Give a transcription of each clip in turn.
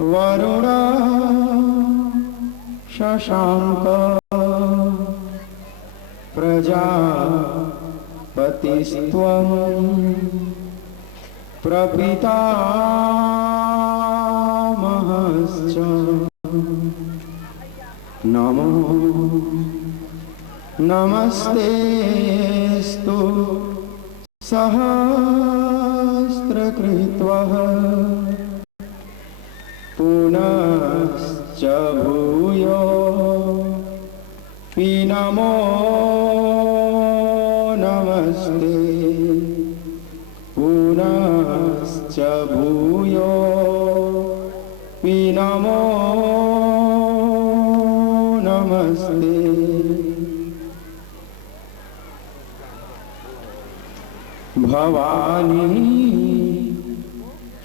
वरुण शशांक प्रजापतिस्त्वं प्रपितामहश्च नमो नमस्तेस्तु सहस्रकृत्वः पुनश्च भूयो नमो नमस्ते पुनश्च भूयो नमो नमस्ते। भवानी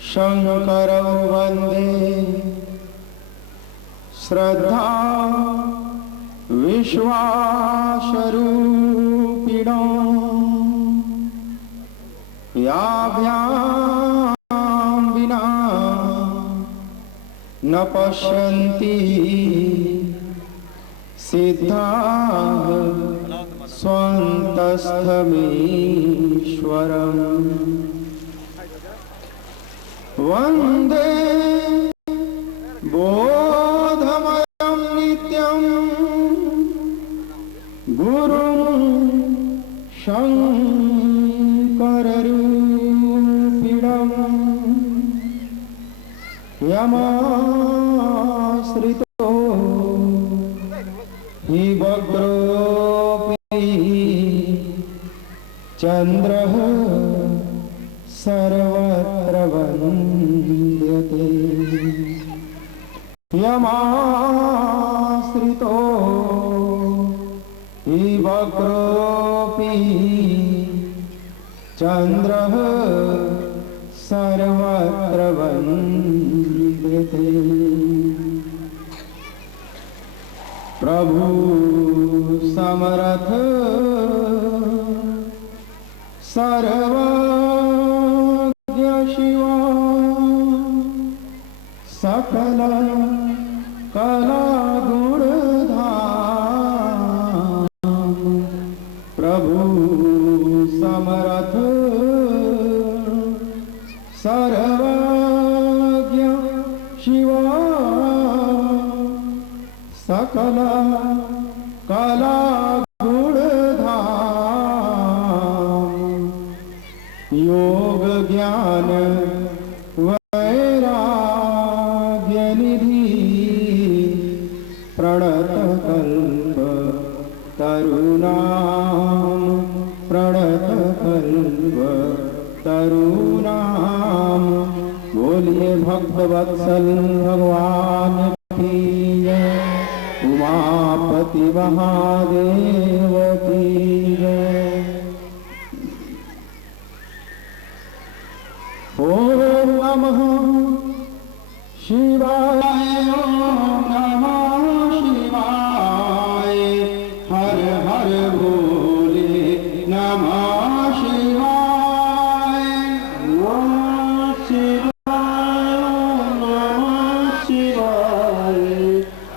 शंकरौ वंदे श्रद्धा विश्वासरूपिणो याभ्यां विना न पश्यन्ति सिद्धाः स्वन्तस्थमीश्वरम् वन्दे बोधमयं नित्यं गुरुं शङ्कररूपिणम् यमाश्रितो हि वक्रोऽपि चन्द्रः सर्वत्र वन्द्यते यमाश्रितो हि वक्रोऽपि चन्द्रः सर्वत्र वन्द्यते। प्रभु समर्थ सर्वज्ञ शिवा सकल कला गुणधाम प्रभु समर्थ सर्वज्ञ शिवा सकल कला गुणधाम योग ज्ञान वैराग्य निधि प्रणत कल्प तरुणाम प्रणत कल्प तरुणाम। बोलिए भक्त वत्सल भगवान की जय, उमापति महादेव की जय। ओम नमः शिवाय ओम नमः शिवाय हर हर भोले नमः शिवाय ओम शिवाय ओम नमः शिवाय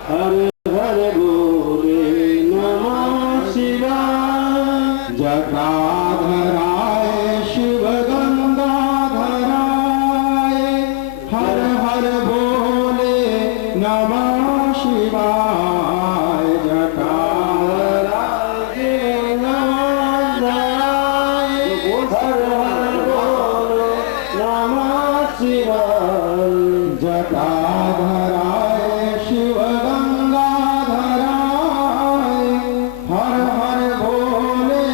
हर हर भोले नमः शिवाय। जटाधराय शिव गंगाधराय हर हर भोले नमः शिवाय। जटाधराय नमः हर हर भोले नमः शिवाय। जटाधराय शिव गंगाधराय हर हर भोले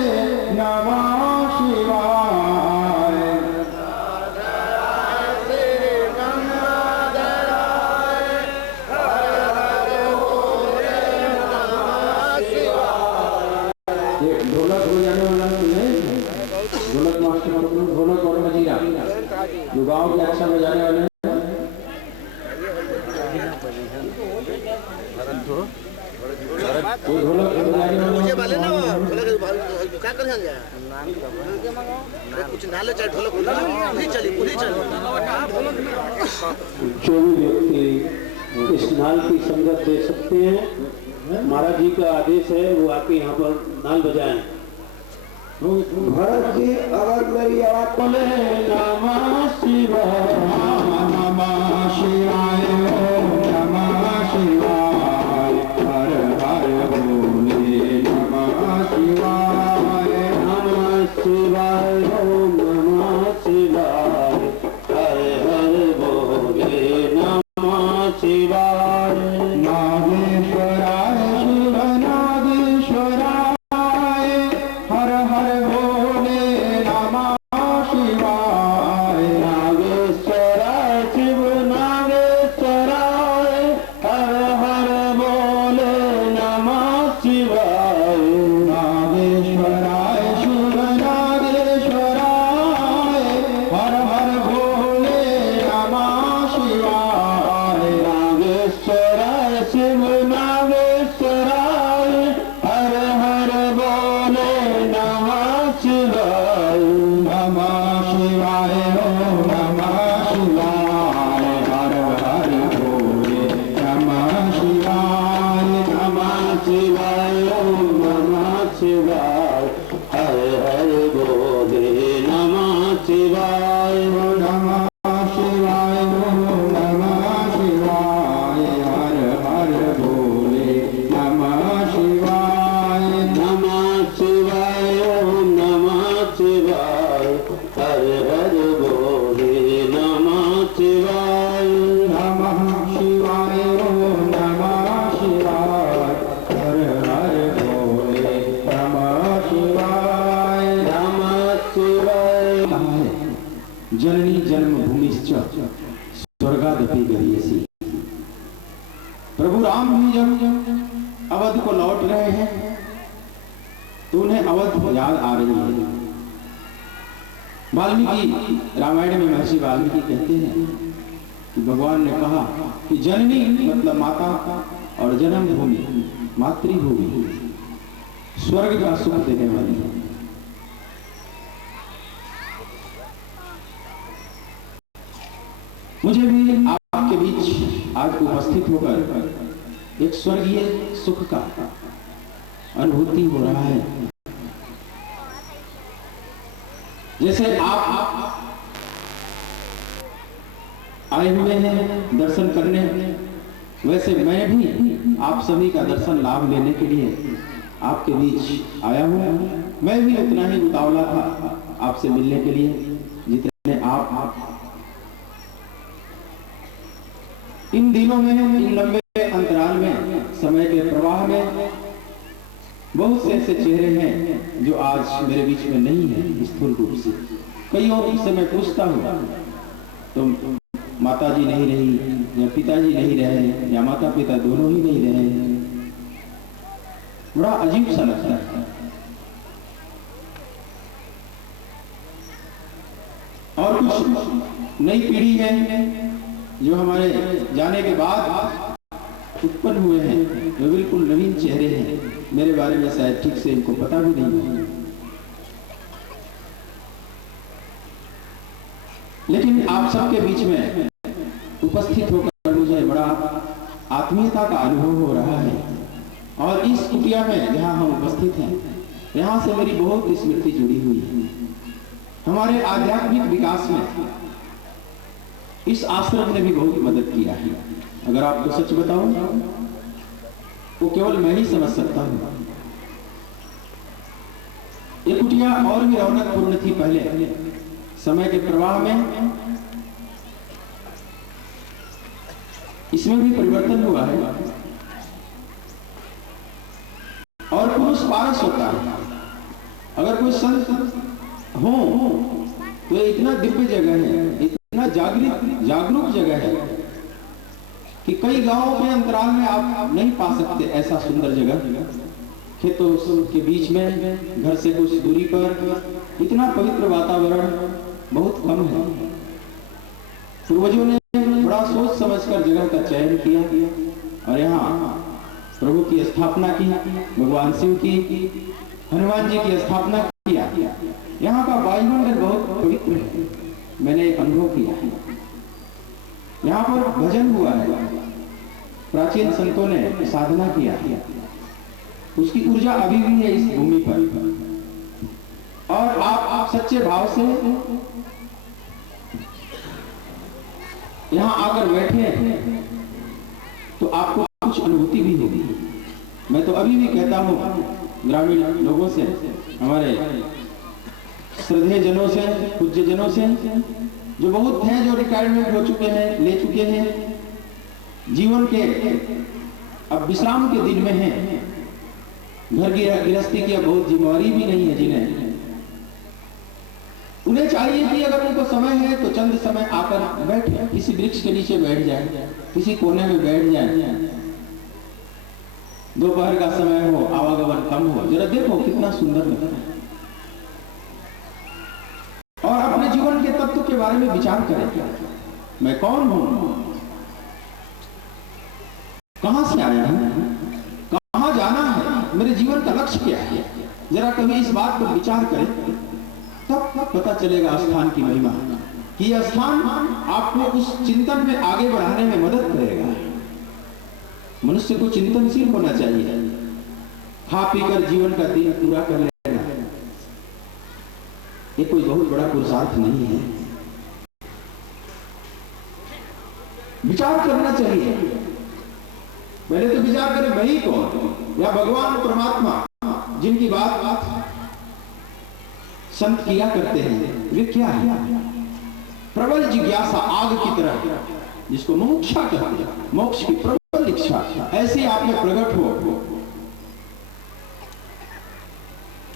नमः शिवाय। ढोलक हो जाने वाला नहीं, ढोलक मास्टर ढोलक और मजीरा जो गाँव के अच्छा बजाने वाले हैं। ढोलक कुछ नाले चाहे ढोलक नहीं चली पूरी चली। जो भी व्यक्ति इस नाल की संगत दे सकते हैं, महाराज जी का आदेश है वो आके यहाँ पर नाल बजाएं। भरत जी अगर मेरी आवाज बोले नमः शिवाय, नमः शिवाय, नमः शिवाय, हर हर भोले नमः शिवाय, नमः शिवाय, ओम नमः शिवाय, हर हर बोले नमः शिवाय, नागेश्वराय शिव नागेश्वराय, हर हर भोले नमः शिवाय, नागेश्वराय शिव नागेश्वराय, हर हर बोले नमः शिवाय, नागेश्वराय शिव नागेश्वराय, हर हर भोले नमः शिवाय, नागेश्वराय शिव नागेश्वराय, हर हर बोले नमः शिवाय, नमः शिवाय, ओम नमः शिवाय, हर हर भोले नमः शिवाय, नमः शिवाय, ओम नमः शिवाय, हर हर बोले नमः शिवाय, नमः शिवाय, ओम नमः शिवाय, हर हर भोले नमः शिवाय, नमः शिवाय, ओम नमः शिवाय, हर हर बोले नमः शिवाय, नमः शिवाय, ओम नमः शिवाय, हर हर भोले नमः शिवाय, नमः शिवाय। जननी जन्मभूमिश्च स्वर्गादपि गरीयसी। प्रभु राम भी जब अवध को लौट रहे हैं तो उन्हें अवध याद आ रही है। वाल्मीकि रामायण में महर्षि वाल्मीकि कहते हैं कि भगवान ने कहा कि जननी मतलब माता और जन्मभूमि मातृभूमि स्वर्ग का सुख देने वाली है। मुझे भी आपके बीच आज उपस्थित होकर एक स्वर्गीय सुख का अनुभूति हो रहा है। जैसे आप आए हुए हैं दर्शन करने, वैसे मैं भी आप सभी का दर्शन लाभ लेने के लिए आपके बीच आया हूं। मैं भी उतना ही उतावला था आपसे मिलने के लिए जितने आप इन दिनों में, इन लंबे अंतराल में, समय के प्रवाह में बहुत से ऐसे चेहरे हैं जो आज मेरे बीच में नहीं है स्थूल रूप से। कई और से मैं पूछता हूँ तो माता जी नहीं रही या पिताजी नहीं रहे या माता पिता दोनों ही नहीं रहे, बड़ा अजीब सा लगता है। और कुछ नई पीढ़ी है जो हमारे जाने के बाद उत्पन्न हुए हैं, जो बिल्कुल नवीन चेहरे हैं। मेरे बारे में शायद ठीक से इनको पता भी नहीं है, लेकिन आप सबके बीच में उपस्थित होकर मुझे बड़ा आत्मीयता का अनुभव हो रहा है। और इस कुटिया में जहाँ हम उपस्थित हैं, यहाँ से मेरी बहुत स्मृति जुड़ी हुई है। हमारे आध्यात्मिक विकास में इस आश्रम ने भी बहुत मदद किया है। अगर आपको सच बताऊं वो केवल मैं ही समझ सकता हूं। ये कुटिया और भी रौनकपूर्ण थी पहले, समय के प्रवाह में इसमें भी परिवर्तन हुआ है। और पुरुष पारस होता है। अगर कोई संत हो तो ये इतना दिव्य जगह है, इतना जागरूक जगह है कि कई गांवों के अंतराल में आप नहीं पा सकते ऐसा सुंदर जगह। खेतों के बीच में, घर से कुछ दूरी पर इतना पवित्र वातावरण बहुत कम है। पूर्वजों ने बड़ा सोच समझकर जगह का चयन किया और यहाँ प्रभु की स्थापना की, भगवान शिव की, हनुमान जी की स्थापना किया। यहाँ का वायुमंडल बहुत पवित्र है, मैंने एक अनुभव किया है। यहाँ पर भजन हुआ है, प्राचीन संतों ने साधना किया है, उसकी ऊर्जा अभी भी है इस भूमि पर। और आप सच्चे भाव से यहाँ आकर बैठे तो आपको कुछ अनुभूति भी होगी। मैं तो अभी भी कहता हूँ ग्रामीण लोगों से, हमारे श्रद्धेय जनों से, पूज्य जनों से, जो बहुत हैं, जो रिटायरमेंट हो चुके हैं, ले चुके हैं, जीवन के अब विश्राम के दिन में हैं, घर की गृहस्थी की अब बहुत जिम्मेवारी भी नहीं है जिन्हें, उन्हें चाहिए कि अगर उनको समय है तो चंद समय आकर बैठे, किसी वृक्ष के नीचे बैठ जाए, किसी कोने में बैठ जाए, दोपहर का समय हो, आवागमन कम हो, जरा देखो कितना सुंदर लगता है। और अपने जीवन के तत्व के बारे में विचार करें, मैं कौन हूं, कहां से आया हूं, कहां जाना है, मेरे जीवन का लक्ष्य क्या है। जरा कभी इस बात पर विचार करें, तब पता चलेगा स्थान की महिमा, कि यह स्थान आपको उस चिंतन में आगे बढ़ाने में मदद करेगा। मनुष्य को चिंतनशील होना चाहिए, खा पीकर जीवन का दिन पूरा कर लेना ये कोई बहुत बड़ा पुरुषार्थ नहीं है। विचार करना चाहिए, पहले तो विचार करें मैं ही कौन, या भगवान परमात्मा जिनकी बात संत किया करते हैं, वे क्या है। प्रबल जिज्ञासा, आग की तरह, जिसको मोक्षा कहते हैं, मोक्ष की प्रबल इच्छा, ऐसे आप में प्रकट हो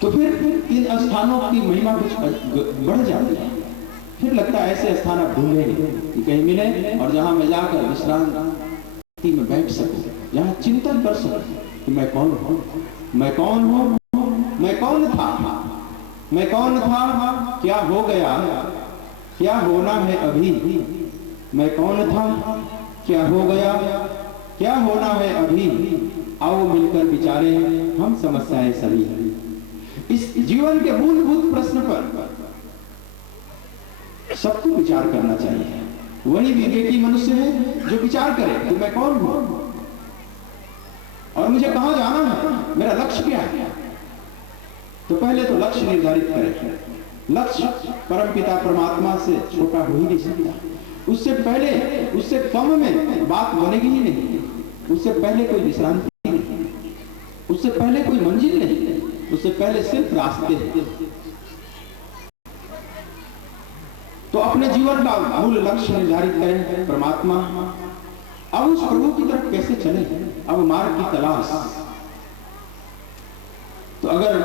तो फिर इन स्थानों की महिमा कुछ बढ़ जाती है। फिर लगता है ऐसे स्थान आप ढूंढेंगे कि कहीं मिले और जहां मैं जाकर विश्रांति में बैठ सकूं, जहां चिंतन कर सकूं कि मैं कौन हूं, मैं कौन हूं, मैं कौन था, मैं कौन था, क्या हो गया, क्या होना है अभी, मैं कौन था, क्या हो गया, क्या होना है अभी, आओ मिलकर विचारें हम समस्याएं सभी। इस जीवन के मूलभूत प्रश्न पर सबको विचार करना चाहिए। वही विवेकी मनुष्य है जो विचार करे कि मैं कौन हूं और मुझे कहां जाना है, मेरा लक्ष्य क्या है। तो पहले तो लक्ष्य निर्धारित करें। लक्ष्य परमपिता परमात्मा से छोटा हो ही नहीं सकता। उससे पहले, उससे कम में बात बनेगी ही नहीं। उससे पहले कोई विश्रांति नहीं, उससे पहले कोई मंजिल नहीं, उससे पहले सिर्फ रास्ते हैं। तो अपने जीवन का मूल लक्ष्य निर्धारित करें, परमात्मा। अब उस प्रभु की तरफ कैसे चले, अब मार्ग की तलाश। तो अगर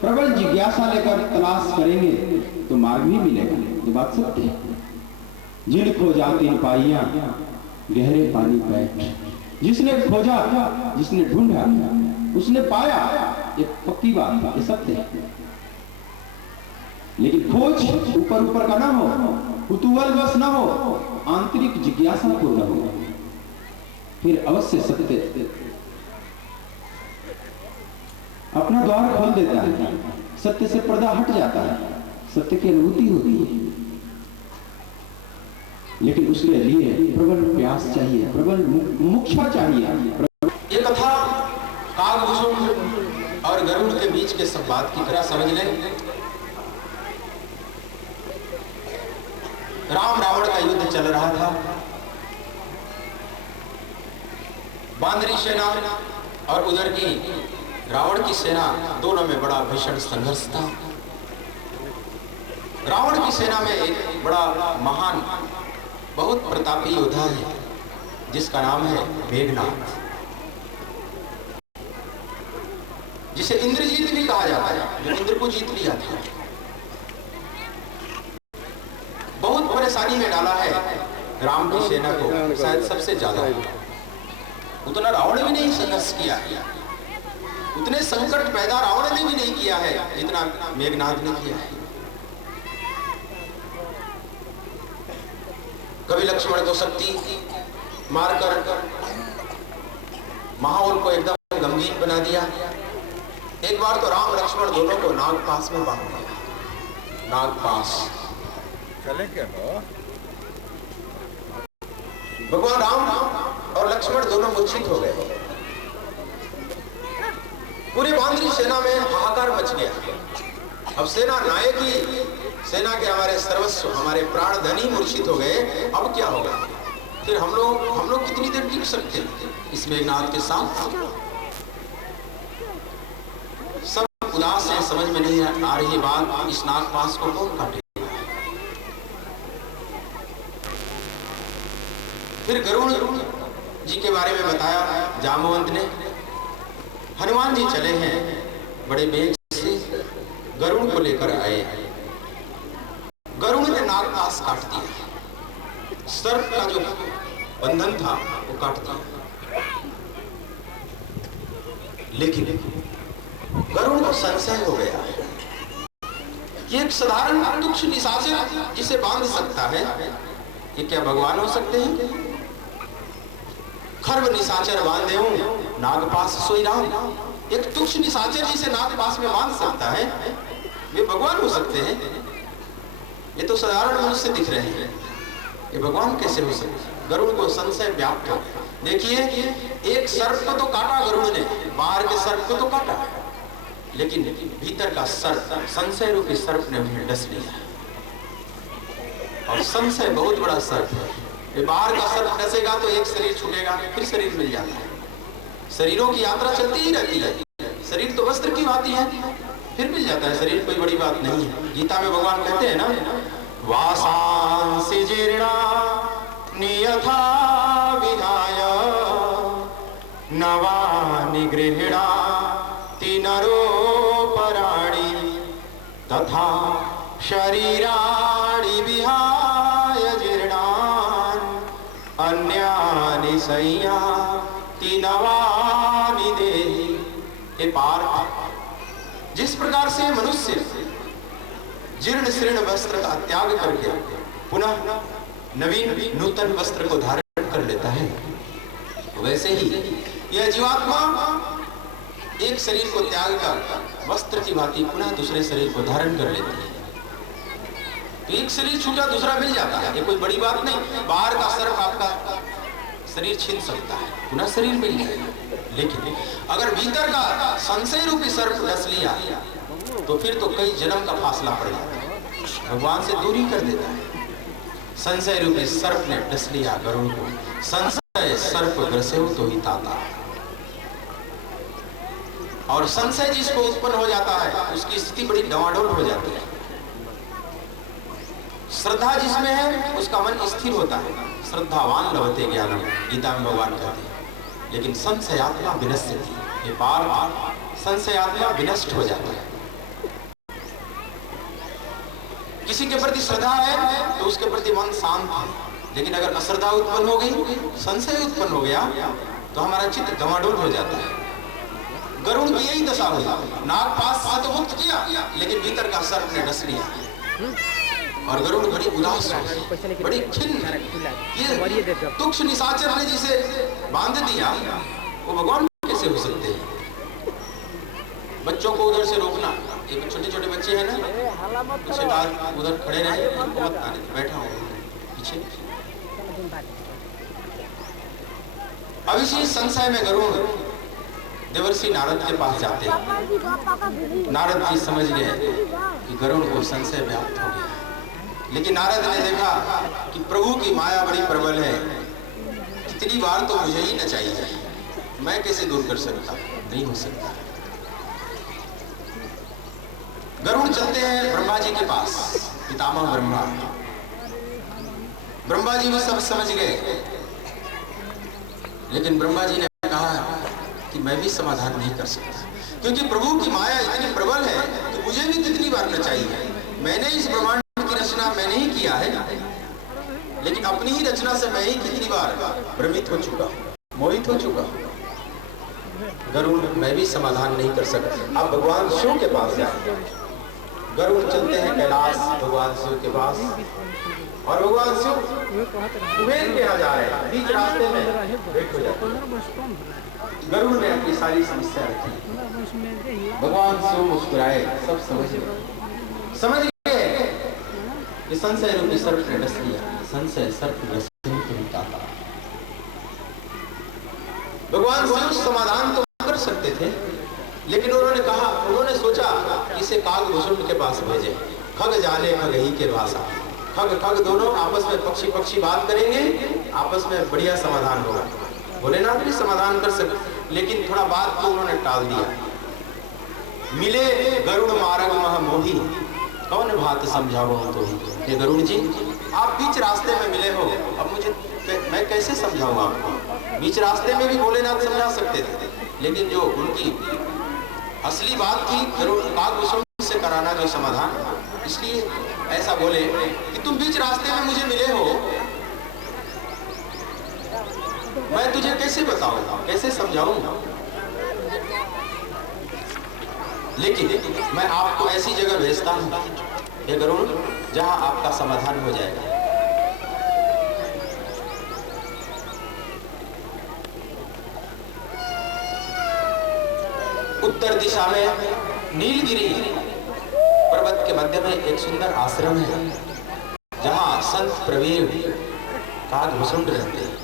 प्रबल जिज्ञासा लेकर तलाश करेंगे तो मार्ग भी मिलेगा। ये बात सत्य है। जिन खोजा तिन पाइया, गहरे पानी बैठ। जिसने खोजा, जिसने ढूंढा, उसने पाया। ये पक्की बात है, ये सत्य है। लेकिन खोज ऊपर ऊपर का ना हो, कुतूहल बस ना हो, आंतरिक जिज्ञासा पूर्ण हो, फिर अवश्य सत्य अपना द्वार खोल देता है। सत्य से पर्दा हट जाता है, सत्य की अनुभूति होती है। लेकिन उसके लिए प्रबल प्यास चाहिए, प्रबल मुक्षा चाहिए। ये कथा कागभूषण और गरुड़ के बीच के संवाद की तरह समझ लें। राम रावण का युद्ध चल रहा था। बांदरी सेना और उधर की रावण की सेना, दोनों में बड़ा भीषण संघर्ष था। रावण की सेना में एक बड़ा महान, बहुत प्रतापी योद्धा है जिसका नाम है मेघनाथ, जिसे इंद्रजीत भी कहा जाता है, जो इंद्र को जीत लिया था। बहुत परेशानी में डाला है राम की सेना को, शायद सबसे ज्यादा। उतना रावण भी नहीं संघर्ष किया, उतने संकट पैदा रावण ने भी नहीं किया है जितना मेघनाथ ने किया है। कभी लक्ष्मण को शक्ति मारकर माहौल को एकदम गंभीर बना दिया। एक बार तो राम लक्ष्मण दोनों को नाग पास में बांध दिया। नागपाश। चले क्या हो? भगवान राम और लक्ष्मण दोनों मूर्छित हो गए। पूरी बांद्री सेना में हाहाकार मच गया। अब सेना नायक ही, सेना के हमारे सर्वस्व, हमारे प्राण धनी मूर्छित हो गए। अब क्या होगा? फिर हम लोग कितनी देर टिक सकते हैं इस मेघनाद के साथ? सब उदास है, समझ में नहीं आ रही बात, इस नागपाश को कौन काटे? फिर गरुड़ जी के बारे में बताया जामवंत ने। हनुमान जी चले हैं बड़े बेग से, गरुड़ को लेकर आए। गरुड़ ने नागपाश काट दिया, सर्प का जो बंधन था वो काट दिया। लेकिन गरुड़ को संशय हो गया कि एक साधारण तुच्छ निशाचर जिसे बांध सकता है, ये क्या भगवान हो सकते हैं? खर्व निशाचर बांधे हूं नागपाश सोई राम। एक तुच्छ निशाचर जिसे नागपाश में बांध सकता है, वे भगवान हो सकते हैं? ये तो साधारण मनुष्य दिख रहे हैं, ये भगवान कैसे हो सकते हैं? गरुड़ को संशय व्याप्त हो गया। देखिए, एक सर्प को तो काटा गरुड़ ने, बाहर के सर्प को तो काटा, लेकिन भीतर का सर्प, संशय रूपी सर्प ने उन्हें डस लिया। और संशय बहुत बड़ा सर्प है। ये बाहर का सर्प डसेगा तो एक शरीर छूटेगा, फिर शरीर मिल जाता है। शरीरों की यात्रा चलती ही रहती है। शरीर तो वस्त्र की भांति है, फिर मिल जाता है शरीर, कोई बड़ी बात नहीं है। गीता में भगवान कहते हैं ना, वासांसि जीर्णा नियथा विहाय नवानि गृह्णाति नरोपराणि तथा शरीराणि विहाय जीर्णान् अन्यानि संयाति नवानि देहि। हे पार्थ, जिस प्रकार से मनुष्य जीर्ण शीर्ण वस्त्र का त्याग करके पुनः नवीन नूतन वस्त्र को धारण कर लेता है, वैसे ही यह जीवात्मा एक शरीर को त्याग कर वस्त्र की भांति पुनः दूसरे शरीर को धारण कर लेती है। तो एक शरीर छूटा दूसरा मिल जाता है, ये कोई बड़ी बात नहीं। बाहर का सर्प आपका शरीर छीन सकता है, पुनः शरीर मिल जाएगा। लेकिन अगर भीतर का संशय रूपी सर्प डस लिया तो फिर तो कई जन्म का फासला पड़ जाता है, भगवान से दूरी कर देता है। संशय रूपी सर्प ने डस लिया गरुड़ को। संशय सर्प ग्रसेव तो ही ताता। और संशय जिसको उत्पन्न हो जाता है उसकी स्थिति बड़ी डवाडोल हो जाती है। श्रद्धा जिसमें है उसका मन स्थिर होता है। श्रद्धावान लभते ज्ञानम, गीता में भगवान कहते हैं। लेकिन संशयात्मा विनश्यति, ये बार संशयात्मा विनष्ट हो जाता है। किसी के प्रति श्रद्धा है तो उसके प्रति मन शांत है, लेकिन अगर अश्रद्धा उत्पन्न हो गई, संशय उत्पन्न हो गया, तो हमारा चित्त डवाडोल हो जाता है। गरुड़ की यही दशा हुई। नागपाश से तो मुक्त किया, लेकिन भीतर का सर्प ने डस लिया और गरुड़ बड़ी उदास हो गई, बड़ी खिन्न। ये तुच्छ निशाचर ने जिसे बांध दिया, वो भगवान कैसे हो सकते हैं? बच्चों को उधर से रोकना, ये छोटे छोटे बच्चे हैं ना, पीछे बाहर उधर खड़े रहे, उनको मत आने, बैठा हो पीछे। अब इसी संशय में गरुड़ देवर्षि नारद के पास जाते हैं। नारद जी समझ गए कि गरुड़ को संशय व्याप्त हो गया, लेकिन नारद ने देखा कि प्रभु की माया बड़ी प्रबल है, कितनी बार तो मुझे ही नचाई जाए, मैं कैसे दूर कर सकता? नहीं हो सकता। गरुड़ चलते हैं ब्रह्मा जी के पास, पितामह ब्रह्मा। ब्रह्मा जी भी सब समझ गए, लेकिन ब्रह्मा जी ने कहा कि मैं भी समाधान नहीं कर सकता, क्योंकि प्रभु की माया इतनी प्रबल है कि मुझे भी कितनी बार नचाई है। मैंने इस ब्रह्मांड की रचना मैंने ही किया है, लेकिन अपनी ही रचना से मैं ही कितनी बार भ्रमित हो चुका, मोहित हो चुका। गरुड़, मैं भी समाधान नहीं कर सकता। अब भगवान शिव के पास जाए। गरुड़ चलते हैं कैलाश भगवान शिव के पास, और भगवान शिव कुबेर के यहाँ जा रहे हैं। बीच रास्ते में भेंट हो जाते हैं। गरुड़ ने अपनी सारी समस्या रखी। भगवान शिव मुस्कुराए, सब समझ गए कि संशय रूपी सर्प ने डस लिया, संशय सर्प भगवान शिव समाधान तो कर सकते थे, लेकिन उन्होंने सोचा कि इसे कागभूषण के पास भेजे। खग जाने खगही के भाषा, खग दोनों आपस में पक्षी बात करेंगे, आपस में बढ़िया समाधान होगा। भोलेनाथ भी समाधान कर सकते, लेकिन थोड़ा बात को उन्होंने टाल दिया। मिले गरुड़ मार्ग मह मोही, कौन बात समझाओ तो ही। गरुड़ जी, आप बीच रास्ते में मिले हो, अब मैं कैसे समझाऊं आपको। बीच रास्ते में भी भोलेनाथ समझा सकते थे, लेकिन जो उनकी असली बात थी कागभूषण से कराना जो समाधान, इसलिए ऐसा बोले कि तुम बीच रास्ते में मुझे मिले हो, मैं तुझे कैसे बताऊंगा, कैसे समझाऊंगा। लेकिन मैं आपको ऐसी जगह भेजता हूं हे गरुड़, जहां आपका समाधान हो जाएगा। उत्तर दिशा में नीलगिरी पर्वत के मध्य में एक सुंदर आश्रम है, जहां संत प्रवीण कागभूषण रहते हैं।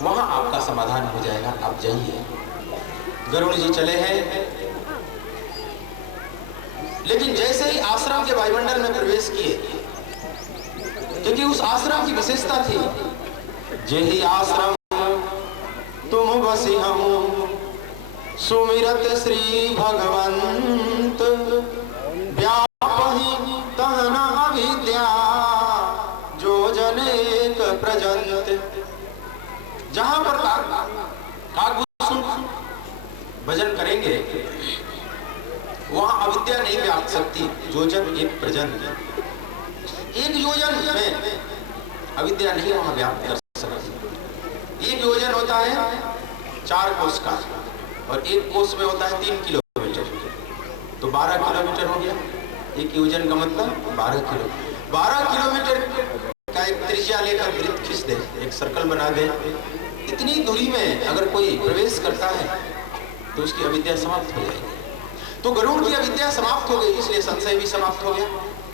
वहां आपका समाधान हो जाएगा, आप जाइए। गरुड़ जी चले हैं, लेकिन जैसे ही आश्रम के वायुमंडल में प्रवेश किए, क्योंकि उस आश्रम की विशेषता थी, जेहि आश्रम तुम बसी हम सुमिरत श्री भगवंत, व्यापहि तहन अविद्या जो जनेक प्रजंत। जहां पर कागभूषण भजन करेंगे, वहां अविद्या नहीं व्याप सकती। योजन एक प्रजंत, एक योजन में अविद्या नहीं वहां व्याप्त कर सकती। एक योजन होता है 4 कोस का, और एक कोस में होता है 3 किलोमीटर, तो 12 किलोमीटर हो गया। एक योजन का मतलब 12 किलोमीटर का एक त्रिज्या लेकर वृत्त खींच दे, एक सर्कल बना दे। इतनी दूरी में अगर कोई प्रवेश करता है तो उसकी अविद्या समाप्त हो जाएगी। तो गरुड़ की अविद्या समाप्त हो गई, इसलिए संशय भी समाप्त हो गया,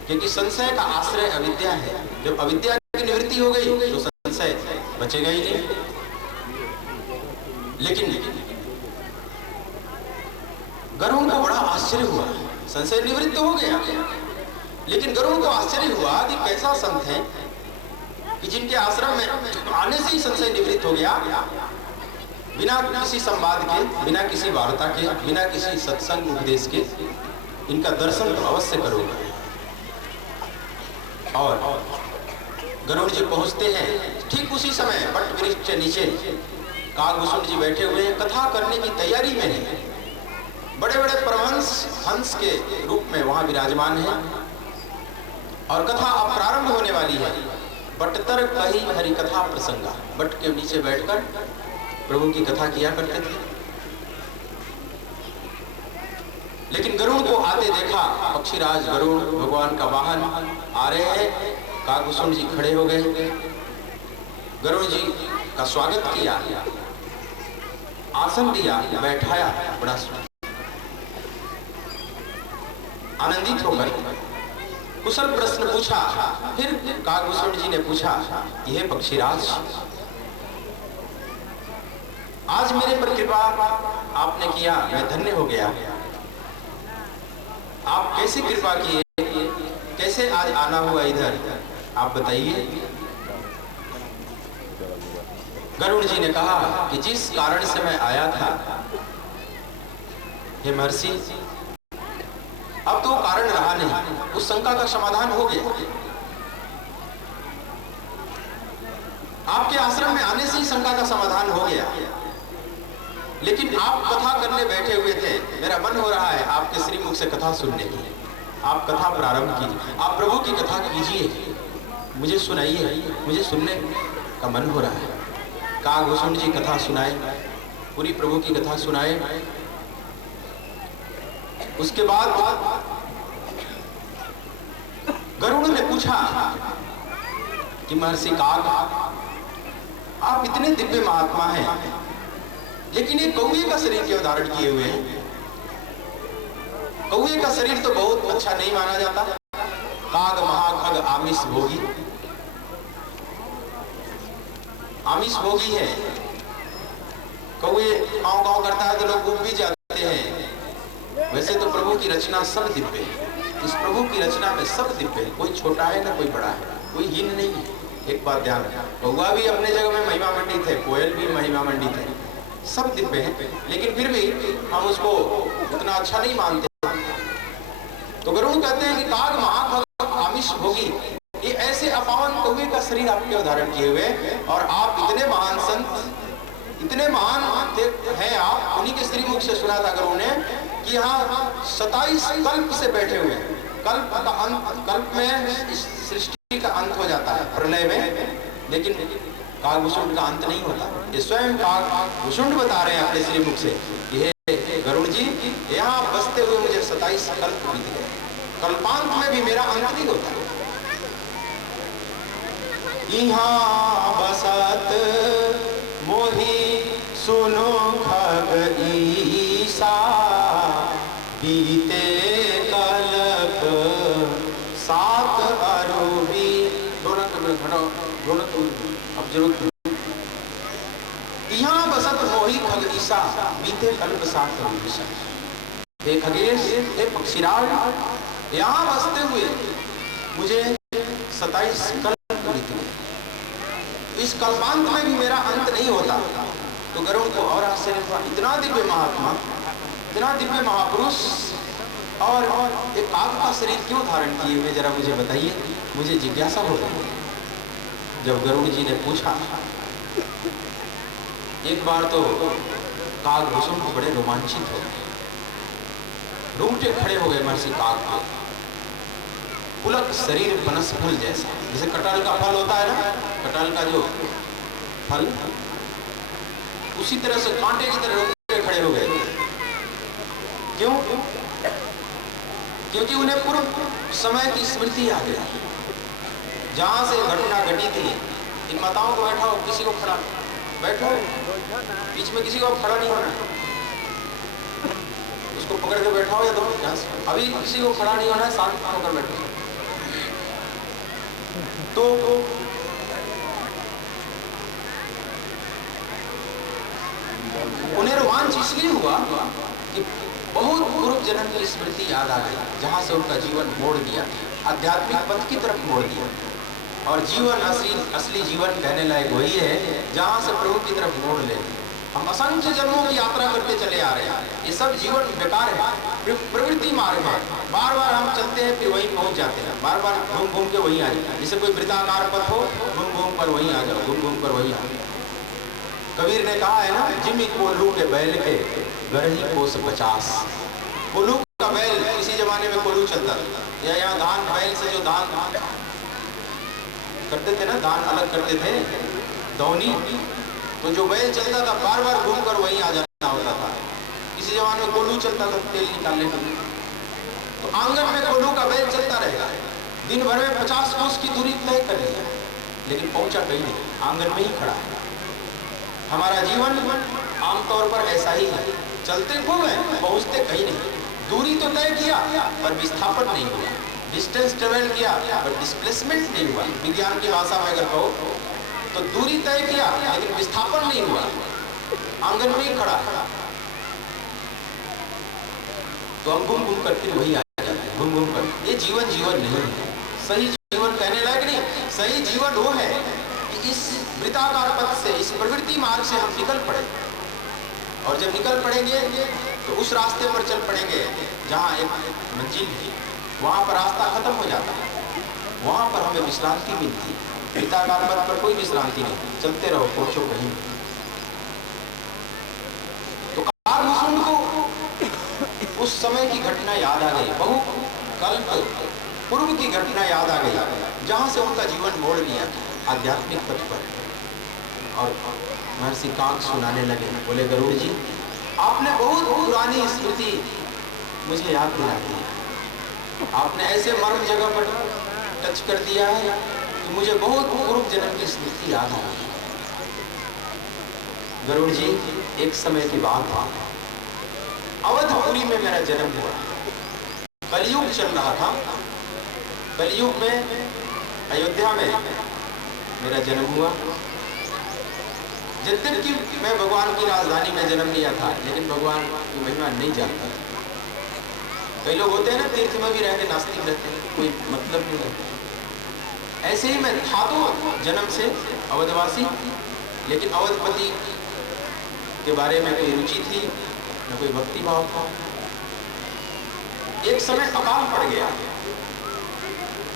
क्योंकि संशय का आश्रय अविद्या है। जब अविद्या की निवृत्ति हो गई तो संशय बचेगा ही नहीं। लेकिन गरुड़ को बड़ा आश्चर्य हुआ, संशय निवृत्त हो गया, लेकिन गरुड़ को आश्चर्य हुआ कि कैसा संत है कि जिनके आश्रम में आने से ही संशय निवृत्त हो गया, बिना किसी संवाद के, बिना किसी वार्ता के, बिना किसी सत्संग उपदेश के। इनका दर्शन तो अवश्य करोगे। और गरुड़ जी पहुंचते हैं, ठीक उसी समय वट वृक्ष के नीचे कागभूषण जी बैठे हुए हैं, कथा करने की तैयारी में हैं। बड़े बड़े परमहंस हंस के रूप में वहां विराजमान हैं, और कथा अब प्रारंभ होने वाली है। बटतर कही हरि कथा प्रसंगा, बट के नीचे बैठकर प्रभु की कथा किया करते थे। लेकिन गरुड़ को आते देखा, पक्षीराज गरुड़ भगवान का वाहन आ रहे हैं। कागभूषण जी खड़े हो गए, गरुड़ जी का स्वागत किया, आसन दिया, बैठाया, बड़ा आनंदित होकर कुशल प्रश्न पूछा। फिर कागभूषण जी ने पूछा, यह पक्षीराज, आज मेरे पर कृपा आपने किया, मैं धन्य हो गया। आप कैसे कृपा किए, कैसे आज आना हुआ इधर, आप बताइए। गरुड़ जी ने कहा कि जिस कारण से मैं आया था, हे महर्षि, अब तो कारण रहा नहीं, उस शंका का समाधान हो गया। आपके आश्रम में आने से ही शंका का समाधान हो गया। लेकिन आप कथा करने बैठे हुए थे, मेरा मन हो रहा है आपके श्रीमुख से कथा सुनने की। आप कथा प्रारंभ कीजिए, आप प्रभु की कथा कीजिए, मुझे सुनाइए, मुझे सुनने का मन हो रहा है। कागभूषण जी कथा सुनाए, पूरी प्रभु की कथा सुनाए। उसके बाद गरुड़ ने पूछा कि महर्षि काग, आप इतने दिव्य महात्मा हैं, लेकिन ये कौवे का शरीर क्यों धारण किए हुए हैं? कौवे का शरीर तो बहुत अच्छा नहीं माना जाता। काग महाखग आमिष भोगी, आमिष भोगी है। कौए काँव काँव करता है तो लोग उब भी जाते हैं। वैसे तो प्रभु की रचना सब दिव्य है, इस प्रभु की रचना में सब दिव्य है, कोई छोटा है ना कोई बड़ा है, कोई हीन नहीं है। एक बात ध्यान रखना, कौआ भी अपने जगह में महिमा मंडित है, कोयल भी महिमा मंडित है, सब दिव्य है, लेकिन फिर भी हम उसको उतना अच्छा नहीं मानते। तो गरुड़ कहते हैं कि काग महाखग आमिष भोगी, ये ऐसे अपावन कौवे का शरीर आपके धारण किए हुए, और आप इतने महान संत, इतने महान हैं आप। उन्हीं के श्रीमुख से सुना था गरुड़ ने कि यहाँ 27 कल्प से बैठे हुए हैं। कल्प का अंत, कल्प में सृष्टि का अंत हो जाता है प्रलय में, लेकिन कागभूषुंड का अंत नहीं होता। ये स्वयं कागभूषुंड बता रहे हैं अपने श्रीमुख से, ये गरुड़ जी यहाँ बसते हुए मुझे 27 कल्प बीत गए, कल्पांत में भी मेरा अंत नहीं होता। यहाँ बसत मोही सुनो खग ईसा, बीते कल्प 7 अरूबी। अब जरूर यहाँ बसत मोही खग ईसा, बीते कल्प 7 अरूबी। हे खगेश, हे पक्षीराज, यहाँ बसते हुए मुझे 27 कल्प बीत गए, इस कल्पांत में भी मेरा अंत नहीं होता। तो गरुड़ को और आश्चर्य हुआ, इतना दिव्य महात्मा, इतना दिव्य महापुरुष, और एक काग का शरीर क्यों धारण किए हुए, जरा मुझे बताइए, मुझे जिज्ञासा हो रही है। जब गरुड़ जी ने पूछा, एक बार तो कागभूषुंड को बड़े रोमांचित हो गए, रोंगटे खड़े हो गए महर्षि काग के। पुलक शरीर बनस फूल जैसा, जैसे कटहल का फल होता है ना, कटहल का जो फल, उसी तरह से कांटे की तरह रोंगटे खड़े हो गए। क्यों? क्योंकि उन्हें पूर्व समय की स्मृति आ गई, जहां से घटना घटी थी। इन माताओं को बैठाओ, किसी को खड़ा बैठो, बीच में किसी को खड़ा नहीं होना, उसको पकड़ के बैठाओ या दो, अभी किसी को खड़ा नहीं होना है, शांत होकर बैठो। तो उन्हें रोमांच इसलिए हुआ कि बहुत पूर्व जन्म की स्मृति याद आ गई, जहां से उनका जीवन मोड़ दिया, आध्यात्मिक पथ की तरफ मोड़ दिया। और जीवन असली जीवन कहने लायक वही है जहां से प्रभु की तरफ मोड़ ले। हम असंख्य जन्मों की यात्रा करते चले आ रहे हैं, ये सब जीवन बेकार है, प्रवृत्ति मार्ग है। बार बार हम चलते हैं, फिर वहीं पहुंच जाते हैं, बार बार घूम घूम के वहीं आ जाते हैं। जैसे कोई वृत्ताकार पथ हो, घूम घूम कर वहीं आ जाओ, घूम घूम कर वहीं आ जाओ। कबीर ने कहा है ना, जिमी कोल्हू के बैल के गढ़ी कोस 50। कोल्हू का बैल, इसी जमाने में कोल्हू चलता था, या यहाँ धान बैल से जो धान करते थे ना, धान अलग करते थे, दौनी, तो जो बैल चलता था बार बार घूम कर वहीं आ जाना होता था। इसी जमाने में कोल्हू चलता था तेल निकालने के लिए, तो आंगन में कोल्हू का बैल चलता रहेगा, दिन भर में 50 कोस की दूरी तय कर लिया, लेकिन पहुंचा कहीं नहीं, आंगन में ही खड़ा है। हमारा जीवन आमतौर पर ऐसा ही है, चलते खूब है, पहुंचते कहीं नहीं। दूरी तो तय किया पर विस्थापन नहीं हुआ, डिस्टेंस ट्रेवल किया पर डिस्प्लेसमेंट नहीं हुआ। विज्ञान की भाषा में अगर कहो तो दूरी तय किया लेकिन विस्थापन नहीं हुआ, आंगन में ही खड़ा है। तो हम घूम घूम कर फिर वही आ जाते हैं, घूम घूम कर। ये जीवन जीवन नहीं है, सही जीवन कहने लायक नहीं। सही जीवन वो है कि इस वृत्ताकार पथ से, इस प्रवृत्ति मार्ग से हम निकल पड़े, और जब निकल पड़ेंगे तो उस रास्ते पर चल पड़ेंगे जहाँ एक मंजिल है, वहाँ पर रास्ता खत्म हो जाता है, वहाँ पर हमें विश्रांति मिलती है। वृत्ताकार पथ पर कोई विश्रांति नहीं, चलते रहो, पहुँचो कहीं। तो कागभूषुंड को उस समय की घटना याद आ गई, बहु कल्प पूर्व की घटना याद आ गई, जहाँ से उनका जीवन मोड़ लिया आध्यात्मिक पथ पर। और महर्षि काग सुनाने लगे, बोले गरुड़ जी, आपने बहुत पुरानी स्मृति मुझे याद दिला दी, आपने ऐसे मर्म जगह पर टच कर दिया है कि मुझे बहुत पूर्व जन्म की स्मृति याद आ गई। गरुड़ जी, एक समय की बात है, अवधपुरी में मेरा जन्म हुआ, कलयुग चल रहा था, कलयुग में अयोध्या में मेरा जन्म हुआ। यद्यपि मैं भगवान की राजधानी में जन्म लिया था, लेकिन भगवान की महिमा नहीं जानता। कई लोग होते हैं ना, तीर्थ में भी रह के नास्तिक रहते हैं, कोई मतलब नहीं रहता। ऐसे ही मैं था तो जन्म से अवधवासी, लेकिन अवधपति के बारे में कोई रुचि थी न कोई भक्ति भाव था। एक समय अकाल पड़ गया,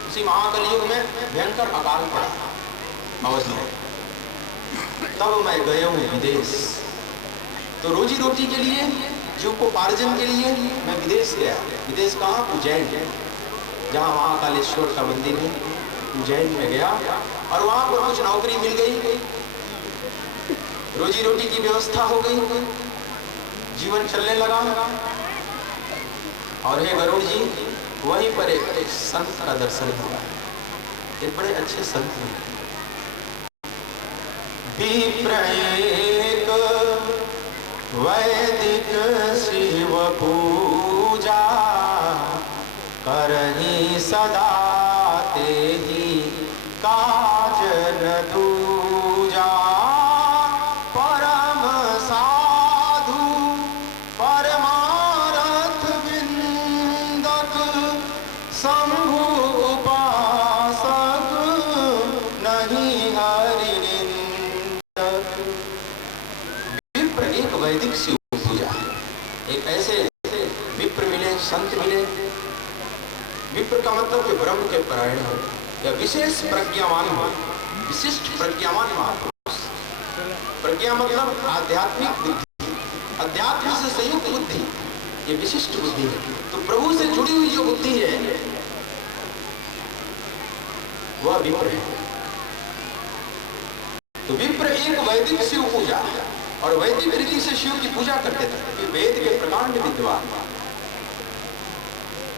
उसी महाकलयुग में भयंकर अकाल पड़ा अवध में। तब मैं गया हूँ विदेश। तो रोजी रोटी के लिए, जीवकोपार्जन के लिए मैं विदेश गया। विदेश कहाँ? उज्जैन, जहाँ महाकालेश्वर का मंदिर है। उज्जैन में गया और वहाँ पर कुछ नौकरी मिल गई, रोजी रोटी की व्यवस्था हो गई, जीवन चलने लगा। और हे गरुड़ जी, वहीं पर एक संत का दर्शन हुआ। एक बड़े अच्छे संत हैं, विप्र एक वैदिक शिव पूजा, करहि सदा तेहि काज न दूजा। परम साधु परमारथ विंदक, शंभु उपासक नहीं हरि निंदक। विप्र एक वैदिक शिव पूजा है। एक ऐसे विप्र मिले, संत मिले। विप्र का मतलब कि ब्रह्म के परायण हो या विशेष प्रज्ञावान हो, विशिष्ट प्रज्ञावान महापुरुष। प्रज्ञा मतलब आध्यात्मिक बुद्धि, अध्यात्म से संयुक्त बुद्धि, ये विशिष्ट बुद्धि है। तो प्रभु से जुड़ी हुई जो बुद्धि है वह विप्र है। तो विप्र एक वैदिक शिव पूजा, और वैदिक रीति से शिव की पूजा करते थे। वेद के प्रकांड विद्वान,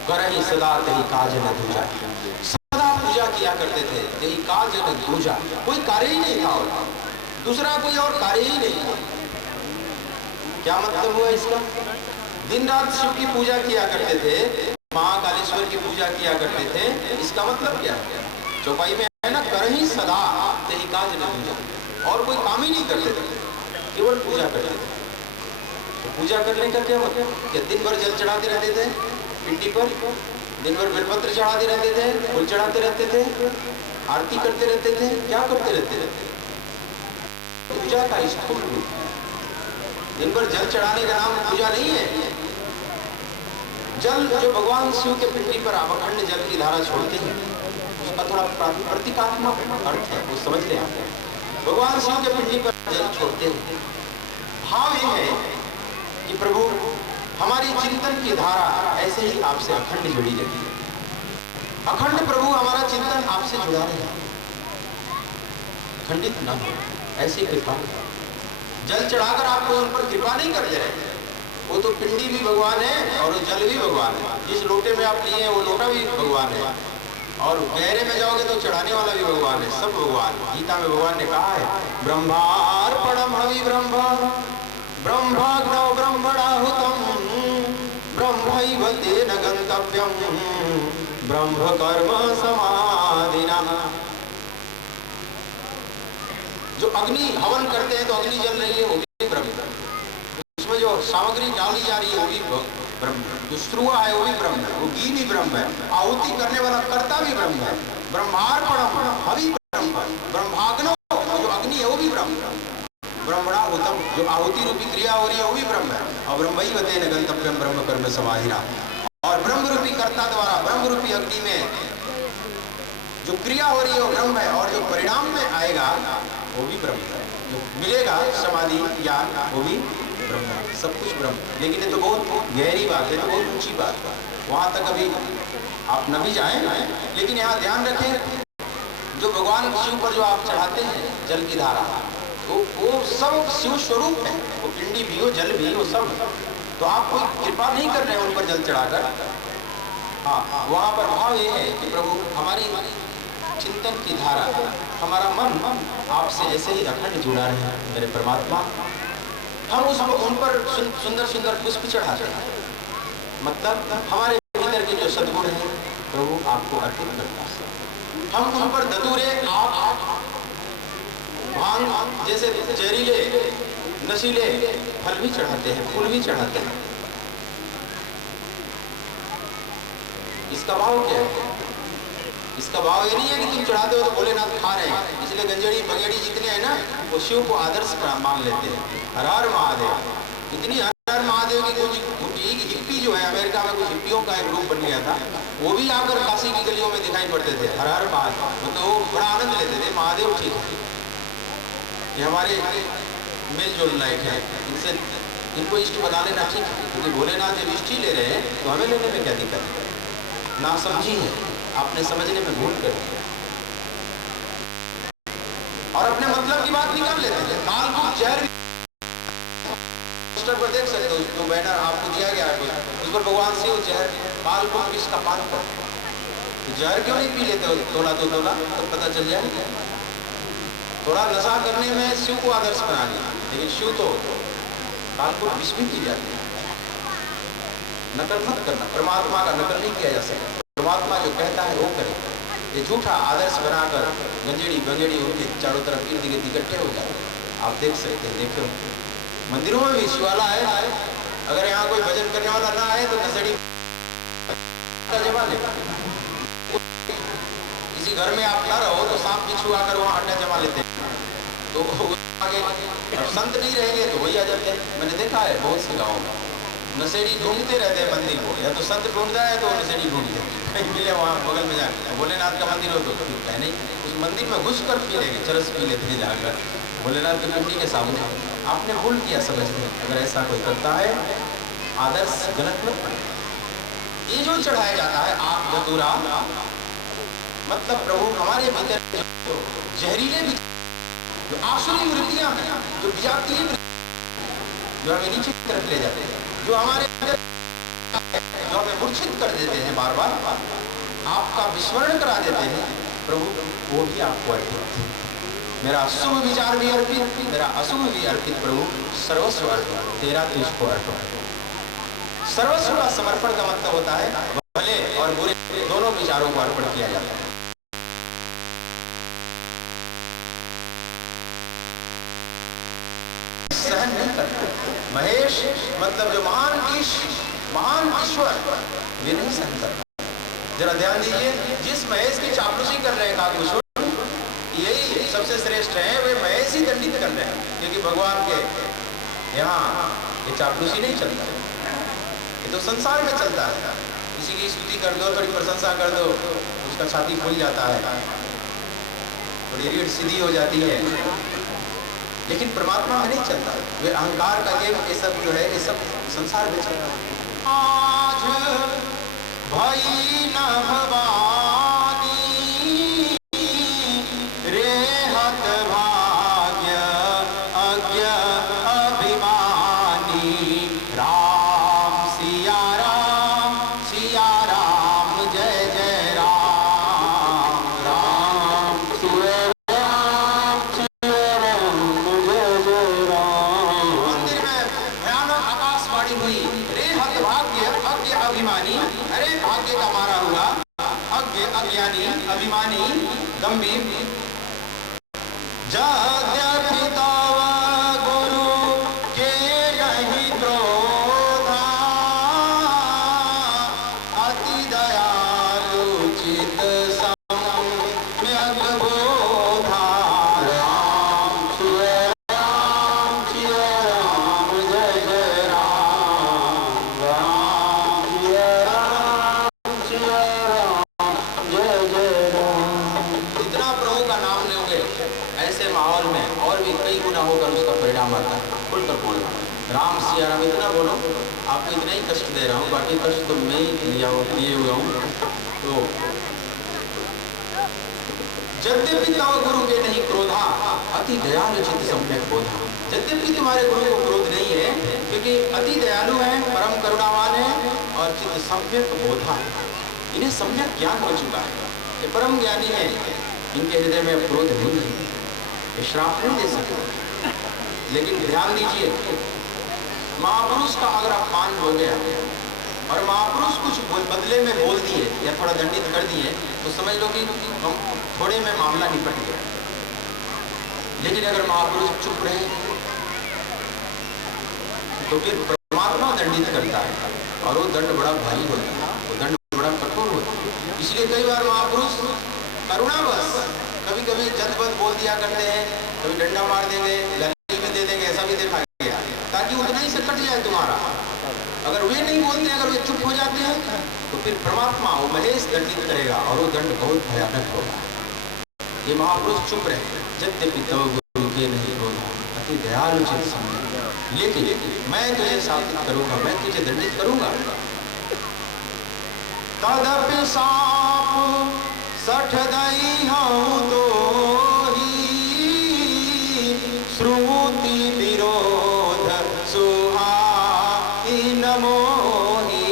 करहि सदा तेहि काज न दूजा, सदा पूजा किया करते थे। तेहि काज न दूजा, कोई कार्य ही नहीं था, दूसरा कोई और कार्य ही नहीं था। क्या मतलब हुआ इसका? दिन रात शिव की पूजा किया करते थे, महाकालेश्वर की पूजा किया करते थे। इसका मतलब क्या है? चौपाई में है ना, करहि सदा तेहि काज न दूजा, और कोई काम ही नहीं करते थे, केवल पूजा करते थे। तो पूजा करने का क्या मतलब? क्या दिन भर जल चढ़ाते रहते थे पिंडी पर, दिन भर बेलपत्र चढ़ाते रहते थे, फूल चढ़ाते रहते थे, आरती करते रहते थे? क्या करते रहते थे? पूजा का स्थूल रूप। दिन भर जल चढ़ाने का नाम पूजा नहीं है। जल जो भगवान शिव के पिंडी पर अखंड जल की धारा छोड़ते हैं, उसका थोड़ा प्रतीकात्मक अर्थ है, वो समझते हैं। भगवान शिव के पिंडी पर जल छोड़ते हैं, भाव यह है कि प्रभु हमारी चिंतन की धारा ऐसे ही आपसे अखंड जुड़ी रहती है। अखंड प्रभु हमारा चिंतन आपसे जुड़ा रहे, खंडित न हो, ऐसी कृपा। जल चढ़ाकर आपको उन पर कृपा नहीं करते रहे। वो तो पिंडी भी भगवान है और जल भी भगवान है। जिस लोटे में आप लिए हैं वो लोटा भी भगवान है, और गहरे में जाओगे तो चढ़ाने वाला भी भगवान है। सब भगवान। गीता में भगवान ने कहा है, ब्रह्मार्पणम हवि ब्रह्म ब्रह्माग्नौ ब्रह्मणाहुतम ब्रह्मैव तेन गंतव्यम ब्रह्म कर्म समाधिना। जो अग्नि हवन करते हैं तो अग्नि जल रही है, वो भी ब्रह्म। उसमें जो सामग्री डाली जा रही है वो भी ब्रह्म। जो स्त्रुआ है वो भी ब्रह्म है, वो घी भी ब्रह्म है। आहुति करने वाला कर्ता भी ब्रह्म है। ब्रह्मार्पणम हवि ब्रह्म ब्रह्माग्नौ, जो अग्नि है वो भी ब्रह्म। ब्रह्मणाहुतम, जो आहुति रूपी क्रिया हो रही है वो भी ब्रह्म है। और ब्रह्मैव तेन गंतव्यम ब्रह्म कर्म समाधिना। और ब्रह्म रूपी कर्ता द्वारा ब्रह्म रूपी अग्नि में जो क्रिया हो रही है वो ब्रह्म है, और जो परिणाम में आएगा वो भी ब्रह्म है। जो मिलेगा समाधि ज्ञान वो भी ब्रह्म है। सब कुछ ब्रह्म। लेकिन ये तो बहुत गहरी बात है, तो बहुत ऊंची बात है, वहां तक अभी आप न भी जाए। लेकिन यहाँ ध्यान रखें, जो भगवान शिव पर जो आप चढ़ाते हैं जल की धारा, वो सब शिव स्वरूप है। वो पिंडी भी हो, जल भी हो, सब। तो आप कोई कृपा नहीं कर रहे हैं उन पर जल चढ़ाकर। हाँ, वहाँ पर भाव ये है कि प्रभु हमारी चिंतन की धारा, हमारा मन आपसे ऐसे ही अखंड जुड़ा रहे हैं मेरे परमात्मा। हम उन पर सुंदर सुंदर पुष्प चढ़ाते हैं। मतलब हमारे भीतर के जो सद्गुण हैं, प्रभु आपको अर्पित करता है। हम उन पर धतूरे, आग, भांग जैसे जहरीले नशीले फल भी चढ़ाते हैं, फूल भी चढ़ाते हैं। इसका भाव क्या है? इसका भाव ये नहीं है कि तुम चढ़ाते हो तो भोलेनाथ खा रहे हैं। इसलिए गंजेड़ी बगेड़ी जितने हैं ना, वो शिव को आदर्श मान लेते हैं। हर हर महादेव, इतनी हर हर महादेव की कुछ हिप्पी जो है, अमेरिका में कुछ हिप्पियों का एक ग्रुप बन गया था, वो भी आकर काशी की गलियों में दिखाई पड़ते थे। हर हर महादेव, तो वो बड़ा आनंद लेते थे। महादेव ठीक है, ये हमारे मिल जुल लायक है, इनसे इनको इष्ट बना लेना ठीक है, क्योंकि भोलेनाथ जब इष्ट ही ले रहे हैं तो हमें लेने में क्या दिक्कत है? ना समझी है, आपने समझने में भूल कर दिया और अपने मतलब की बात निकाल लेते थे। काल को जहर पोस्टर पर देख सकते हो, जो बैनर आपको दिया गया है उस पर भगवान शिव जहर काल को विष का पान करते हैं। तो जहर क्यों नहीं पी लेते हो तोला दो तोला, तो पता चल जाएगा। थोड़ा नशा करने में शिव को आदर्श बना लिया, लेकिन शिव तो काल को विष भी पी जाते हैं। नकल मत करना, परमात्मा का नकल नहीं किया जा सकता। परमात्मा जो कहता है वो करे। ये झूठा आदर्श बनाकर गंजेड़ी बंगेड़ी उनके चारों तरफ इर्द गिर्द इकट्ठे हो जाते हैं। आप देख सकते हैं, देखे मंदिरों में भी शिवाला है, अगर यहाँ कोई भजन करने वाला ना आए तो नशेड़ी जमा ले। किसी घर में आप ना रहो तो सांप बिच्छू आकर वहाँ अड्डा जमा लेते हैं, तो आगे संत नहीं रहेंगे तो वही आ जाते हैं। मैंने देखा है बहुत से गाँव में नशेड़ी ढूंढते रहते हैं मंदिर को, या तो संत ढूंढता है तो नशेड़ी ढूंढते हैं, कहीं मिले वहाँ बगल में जाकर। भोलेनाथ का मंदिर हो तो है नहीं, उस मंदिर में घुस कर पी लेंगे, चरस पी लेते हैं जाकर भोलेनाथ की कुंडी के सामने। आपने भूल किया समझते। अगर ऐसा कोई करता है आदर्श गलत मत बने। ये जो चढ़ाया जाता है आग धतूरा, मतलब प्रभु हमारे भीतर जहरीले जो आसुरी वृत्तियां हैं, जो विजातीय जो हमें नीचे की तरफ ले जाते हैं, जो हमारे जो हमें मूर्छित कर देते हैं, बार बार आपका विस्मरण करा देते हैं, प्रभु वो भी आपको अर्पित। मेरा शुभ विचार भी अर्पित, मेरा अशुभ भी अर्पित। प्रभु सर्वस्व अर्पित, तेरा तुझको अर्पित। सर्वस्व का समर्पण का मतलब होता है भले और बुरे दोनों विचारों को अर्पण किया जाता है। सहन नहीं करता। महेश मतलब जो महान ईश्वर, वे नहीं सहन करता। जरा ध्यान दीजिए, जिस महेश की चापलूसी कर रहे हैं काकुशुर, यही सबसे श्रेष्ठ है। वे महेश ही दंडित कर रहे हैं, क्योंकि भगवान के यहाँ ये चापलूसी नहीं चलता, ये तो संसार में चलता है। किसी की स्तुति कर दो, थोड़ी प्रशंसा कर दो, उसका छाती फूल जाता है, थोड़ी रीढ़ सीधी हो जाती है। लेकिन परमात्मा में नहीं चलता। वे अहंकार का गेम, ये सब जो है, ये सब संसार में चलता है। आज भई न भवानी रे हत भाग्य अज्ञ अभिमानी। राम सिया राम जय जय राम, राम सिया अभिमानी गंभीर। जद्यपिता गुरु के नहीं क्रोधा, अति दयालु चित सम्यक बोधा। राम जय राम जय जय राम, राम जय राम जय जय राम। जितना प्रभु का नाम लोगे ऐसे माहौल में और भी कई गुना होकर उसका परिणाम आता है। खुलकर बोलना राम सिया राम, इतना बोलो। आपको इतना ही कष्ट दे रहा हूँ, बाकी कष्ट तो मैं ही लिए हुआ हूँ। तो यद्यपि तव गुरु के नहीं क्रोधा, अति दयालु चित्त सम्यक बोधा। यद्यपि तुम्हारे गुरु को क्रोध नहीं है, क्योंकि अति दयालु है, परम करुणावान है और चित्त सम्यक बोधा, इन्हें सम्यक ज्ञान हो चुका है। ये परम ज्ञानी है, इनके हृदय में क्रोध नहीं है, ये श्राप नहीं दे सकते। लेकिन ध्यान दीजिए, महापुरुष का अगर अपमान हो गया और महापुरुष कुछ बदले में बोल दिए या थोड़ा दंडित कर दिए तो समझ लो कि थोड़े में मामला निपट गया। लेकिन अगर महापुरुष चुप रहे तो फिर परमात्मा दंडित करता है और वो दंड बड़ा भारी होता है, वो दंड बड़ा कठोर होता है। इसलिए कई बार महापुरुष करुणावश कभी कभी जज्बत बोल दिया करते हैं, कभी डंडा मार देंगे, गाली भी दे देंगे, ऐसा भी देखा गया, ताकि उतना ही से कट जाए तुम्हारा। अगर वे नहीं बोलते, अगर वे चुप हो जाते हैं तो फिर परमात्मा वो महेश दंडित करेगा और वो दंड बहुत भयानक होगा। ये महापुरुष चुप रहे, यद्यपि तव गुरु के नहीं बोला अति दयालु चित समझ, लेकिन मैं तुझे शासित करूंगा, मैं तुझे दंडित करूंगा। तदपि साप सठ दई हूं तो ही श्रुति विरोध सुहाई नमोहि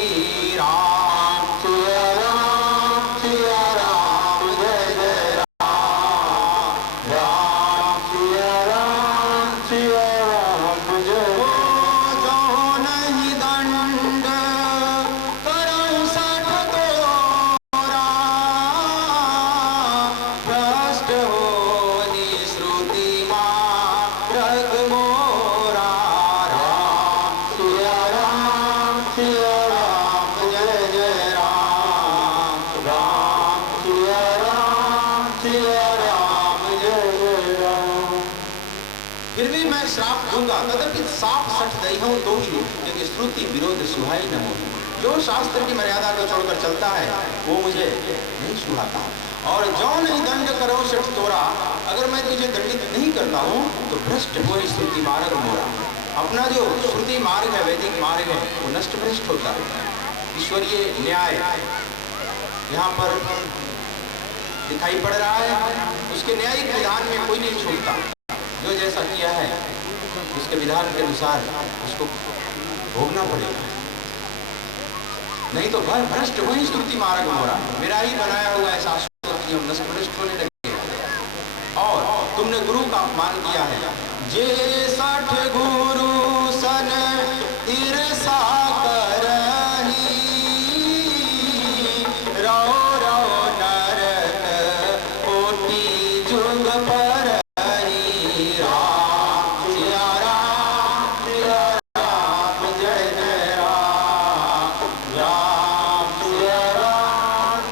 राम सिया राम सिया राम जय जय राम राम सिया राम सिया राम जय जो नहीं दंड करऊं सठ तोरा भ्रष्ट होनी श्रुति मार्ग मोरा राम सिया राम जय जय राम राम सिया राम जय जय राम। फिर भी मैं श्राप दूंगा, तदपि साप सठ दई हूं तो ही, क्योंकि श्रुति विरोध सुहाई न हो। जो शास्त्र की मर्यादा को छोड़कर चलता है वो मुझे नहीं सुहाता। और जो नहीं दंड करो सठ तोरा, अगर मैं तुझे दंडित नहीं करता हूँ तो भ्रष्ट हो श्रुति मार्ग मोरा। अपना जो श्रुति मार्ग है, वैदिक मार्ग है, वो नष्ट भ्रष्ट होता है। ईश्वरीय न्याय यहाँ पर दिखाई पड़ रहा है, उसके न्यायिक विधान में कोई नहीं छूटता। जो जैसा किया है उसके विधान के अनुसार उसको भोगना पड़ेगा, नहीं तो भ्रष्ट वही स्तुति मार्ग मोरा। मेरा ही बनाया हुआ ऐसा हम नष्ट भ्रष्ट होने लगे। और तुमने गुरु का अपमान किया है। जे सठ गुरु सन ईर्षा करही, रहो रहो नरक कोटि जुग पर राम सिया राम जय जय राम राम सिया राम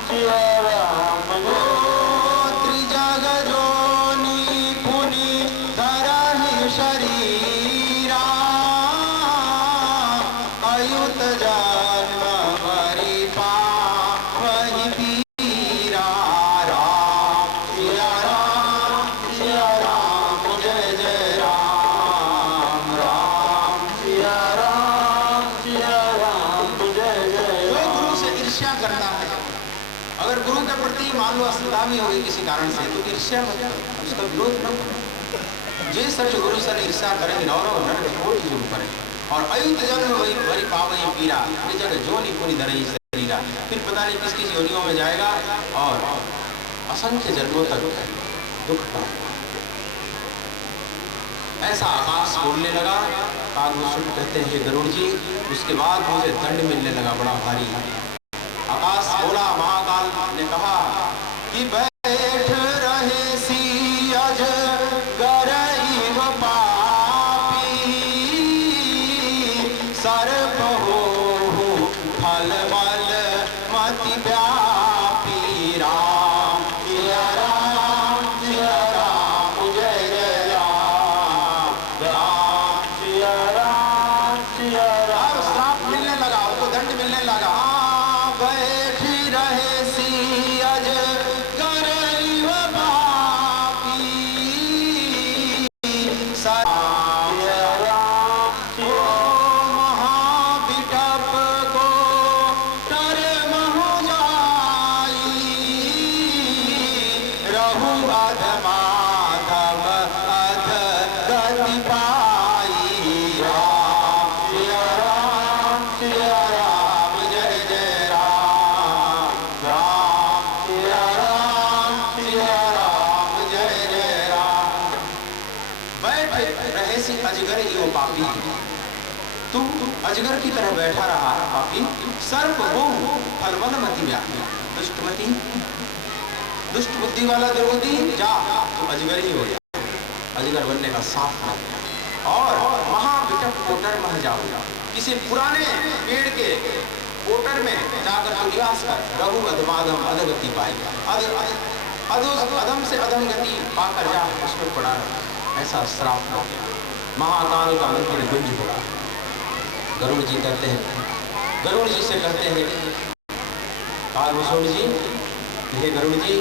त्रिजग जोनि पुनि धरहि शरीरा, अयुत जन्म मरि पावहि पीरा राम सिया राम जय जय राम राम सिया राम जय जय। जो गुरु से ईर्ष्या करता है, अगर गुरु के प्रति मान लो अश्रद्धा भी होगी किसी कारण से, तो ईर्ष्या मत करो, उसका विरोध न करो। जे सच गुरु से ईर्ष्या करेंगे नौरव नरक कोटि जुग परे, और अयुत जन्म वही भरी पावहि पीरा, त्रिजग जोनि पुनि धरहि शरीरा। फिर पता नहीं किस किस योनियों में जाएगा और असंख्य जन्मों तक दुख पाएगा। ऐसा आकाश बोलने लगा। कागभूषण कहते हैं गरुड़ जी, उसके बाद मुझे दंड मिलने लगा बड़ा भारी। आकाश बोला, महाकाल ने कहा कि बैठ रहे सी अज गरीब पापी, सर्प हो फल बल मति व्यापी राम सिया राम जय जय राम राम सिया राम श्राप मिलने लगा, उसको दंड मिलने लगा। बैठ रहे सी अज गरीब पापी, महाबिटप को तर महु जाई, रहु अध माधव अध गति पाई राम सिया राम जय जय राम राम सिया राम जय जय राम। बैठ रहे सी अजगर ही वो पापी, तू अजगर की तरह बैठा रहा पापी, सर्प हो फलवल मति व्यापी। दुष्टमती, दुष्ट बुद्धि वाला दुर्बुद्धि, जा तू अजगर ही हो गया, अजगर बनने का साफ है। और महाविकट कोटर मह जाओ, किसी पुराने पेड़ के कोटर में जाकर तो निवास कर, रघु अधमाधम अधगति पाएगा, अधम से अधम गति पाकर जा, उसमें पड़ा ऐसा श्राप हो गया। महाकाल का मंत्र गुंज पड़ा। गरुड़ जी कहते हैं, गरुड़ जी से कहते हैं, कालभूषण जी, हे गरुड़ जी,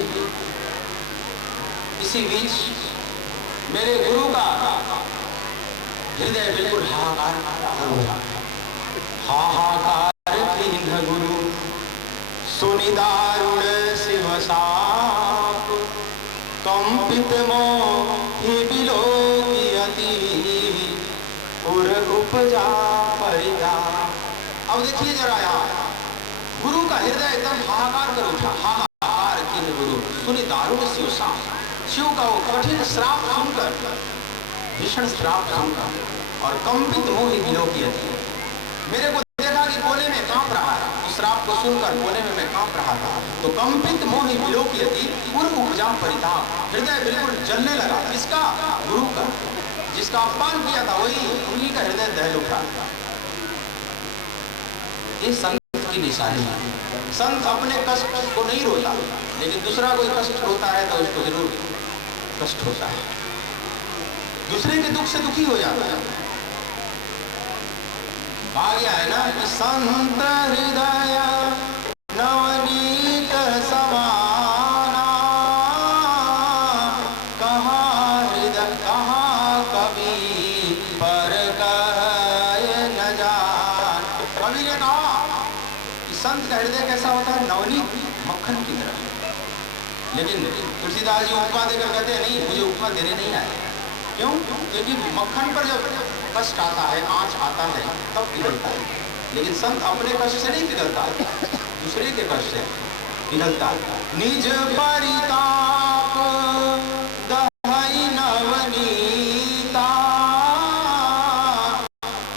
इसी बीच मेरे गुरु का हृदय बिल्कुल हाहाकार हो रहा, हाहाकार दीन गुरु सुनि दारुण शिव साप, कंपित मोहि विलोकियति उर उपजा परिताप। अब देखिए जरा यहाँ गुरु का हृदय एकदम हाहाकार कर उठा, हाहाकार किन गुरु सुनि दारुण शिव साप। शिव का वो कठिन श्राप सुनकर, भीषण श्राप सुनकर और कंपित मोहि विलोकियति, मेरे को देखा कि कोने में कांप रहा है, उस श्राप को सुनकर कोने में मैं कांप रहा था, तो कंपित मोहि विलोकियति उर उपजा परिताप, हृदय बिल्कुल जलने लगा। किसका? गुरु का, जिसका अपमान किया था वही, उन्हीं का हृदय दहल उठा। ये संत की निशानी है। संत अपने कष्ट को नहीं रोता, लेकिन दूसरा कोई कष्ट होता है तो उसको जरूर कष्ट होता है, दूसरे के दुख से दुखी हो जाता है। आ गया है ना कि संत हृदय नवनीत समाना, कहाँ हृदय कहाँ कवि पर कहे न जान। कवि ने कहा कि संत का हृदय कैसा होता है? नवनीत, मक्खन की तरह। लेकिन तुलसीदास जी उपमा देकर कहते हैं, नहीं, मुझे उपमा देने नहीं आए। क्यों? क्योंकि मक्खन पर जब कष्ट आता है, आँच आता है, तब पिघलता है, लेकिन संत अपने कष्ट से नहीं पिघलता, दूसरे के कष्ट से पिघलता। निज परिताप दहई नवनीता,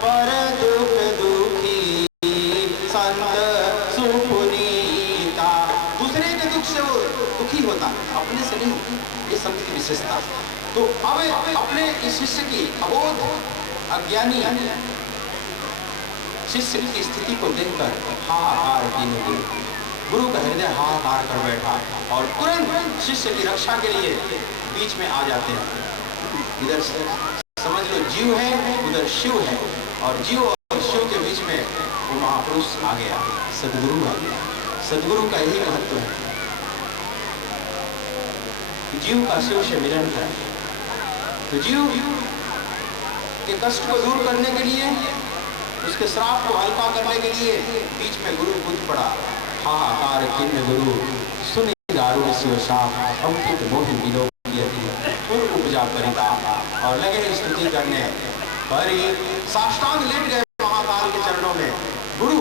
पर दुख दुखी संत सुपुनीता। दूसरे के दुख से वो दुखी होता, अपने से नहीं, ये संत की विशेषता। तो अब अपने इस शिष्य की अबोध अज्ञानी शिष्य की स्थिति को देखकर हाहाकार कीने गुरु का हृदय हाहाकार कर बैठा और तुरंत शिष्य की रक्षा के लिए बीच में आ जाते हैं। इधर समझ लो जीव है, उधर शिव है, और जीव और शिव के बीच में वो महापुरुष आ गया, सदगुरु आ गया। सदगुरु का यही महत्व है, जीव का शिव से मिलन है। तो जीव के कष्ट को दूर करने के लिए, उसके श्राप को हल्का करने के लिए बीच में गुरु कूद पड़ा। हाहाकार किन्न गुरु सुनि दारुण शिव साप, कंपित मोहि विलोकियति उर उपजा परिताप। और लगे स्तुति करने, परि साष्टांग लेट गए महाकाल के चरणों में। गुरु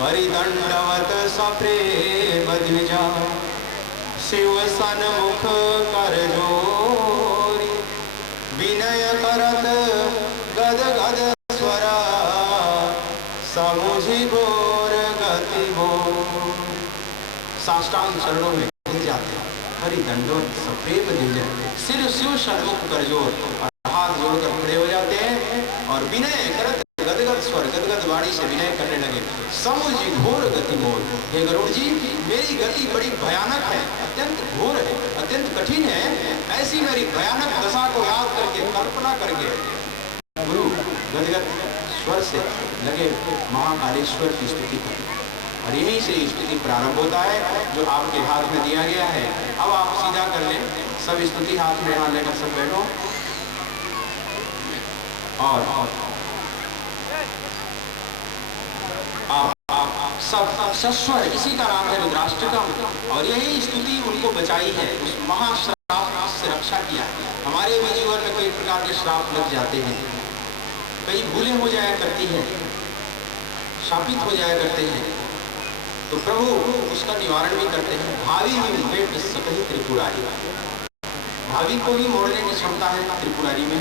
परिदंडवत सप्रेम द्विजा, शिव सन्मुख कर जोरी, विनय करत गद गद स्वर, समुझि घोर गति बोल। साष्टांग चरणों में गिर जाते हैं, परिदंडवत सप्रेम द्विजा, सिर शिव सन्मुख कर जोर, और हाथ जोड़कर खड़े हो जाते हैं और विनय करत गदगद स्वर, गदगद वाणी से विनय करने लगे। समुझि घोर गति मोल, हे गरुड़ जी, मेरी गति बड़ी भयानक है, अत्यंत घोर है, अत्यंत कठिन है। ऐसी मेरी भयानक दशा को याद करके, कल्पना करके गुरु गदगद स्वर से लगे महाकालेश्वर की स्तुति करने। और यहीं से स्तुति प्रारंभ होता है, जो आपके हाथ में दिया गया है। अब आप सीधा कर लें, सब स्तुति हाथ में यहाँ लेकर सब बैठो। और आप सब सस्वर, इसी का नाम है रुद्राष्टकम। और यही स्तुति उनको बचाई है, उस महाश्राप से रक्षा किया। हमारे भी जीवन में कई प्रकार के श्राप लग जाते हैं, कई भूलें हो जाया करती हैं, शापित हो जाया करते हैं, तो प्रभु उसका निवारण भी करते हैं। भावी ही भेंट सकही त्रिपुरारी, भावी को ही मोड़ने की क्षमता है त्रिपुरारी में।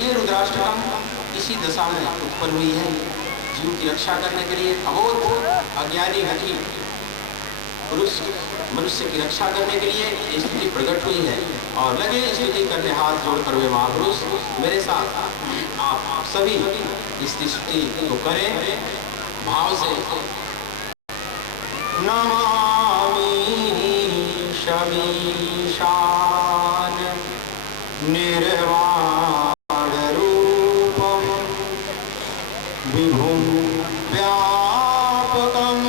ये रुद्राष्टकम इसी दशा में उत्पन्न हुई है। जीव की रक्षा करने के लिए अबोध अज्ञानी घटी पुरुष मनुष्य की रक्षा करने के लिए ये स्थिति प्रकट हुई है। और लगे स्तुति करने हाथ जोड़कर वे महापुरुष, मेरे साथ आप सभी इस स्तुति को करें भाव से। नमामि शमीशान निर्वाण रूपम विभुम व्यापकं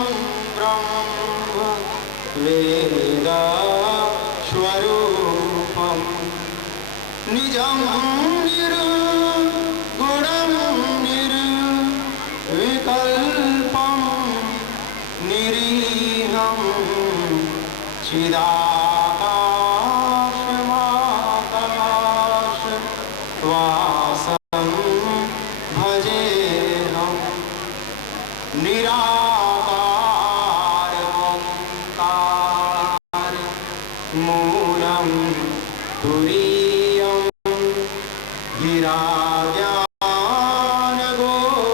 ब्रह्म वेद स्वरूपम निजं निर्गुणं निर्विकल्पं निरीहं चिदाकाशमाकाश वासं भजेऽहं निराकार ओंकार मूलं तुरीयं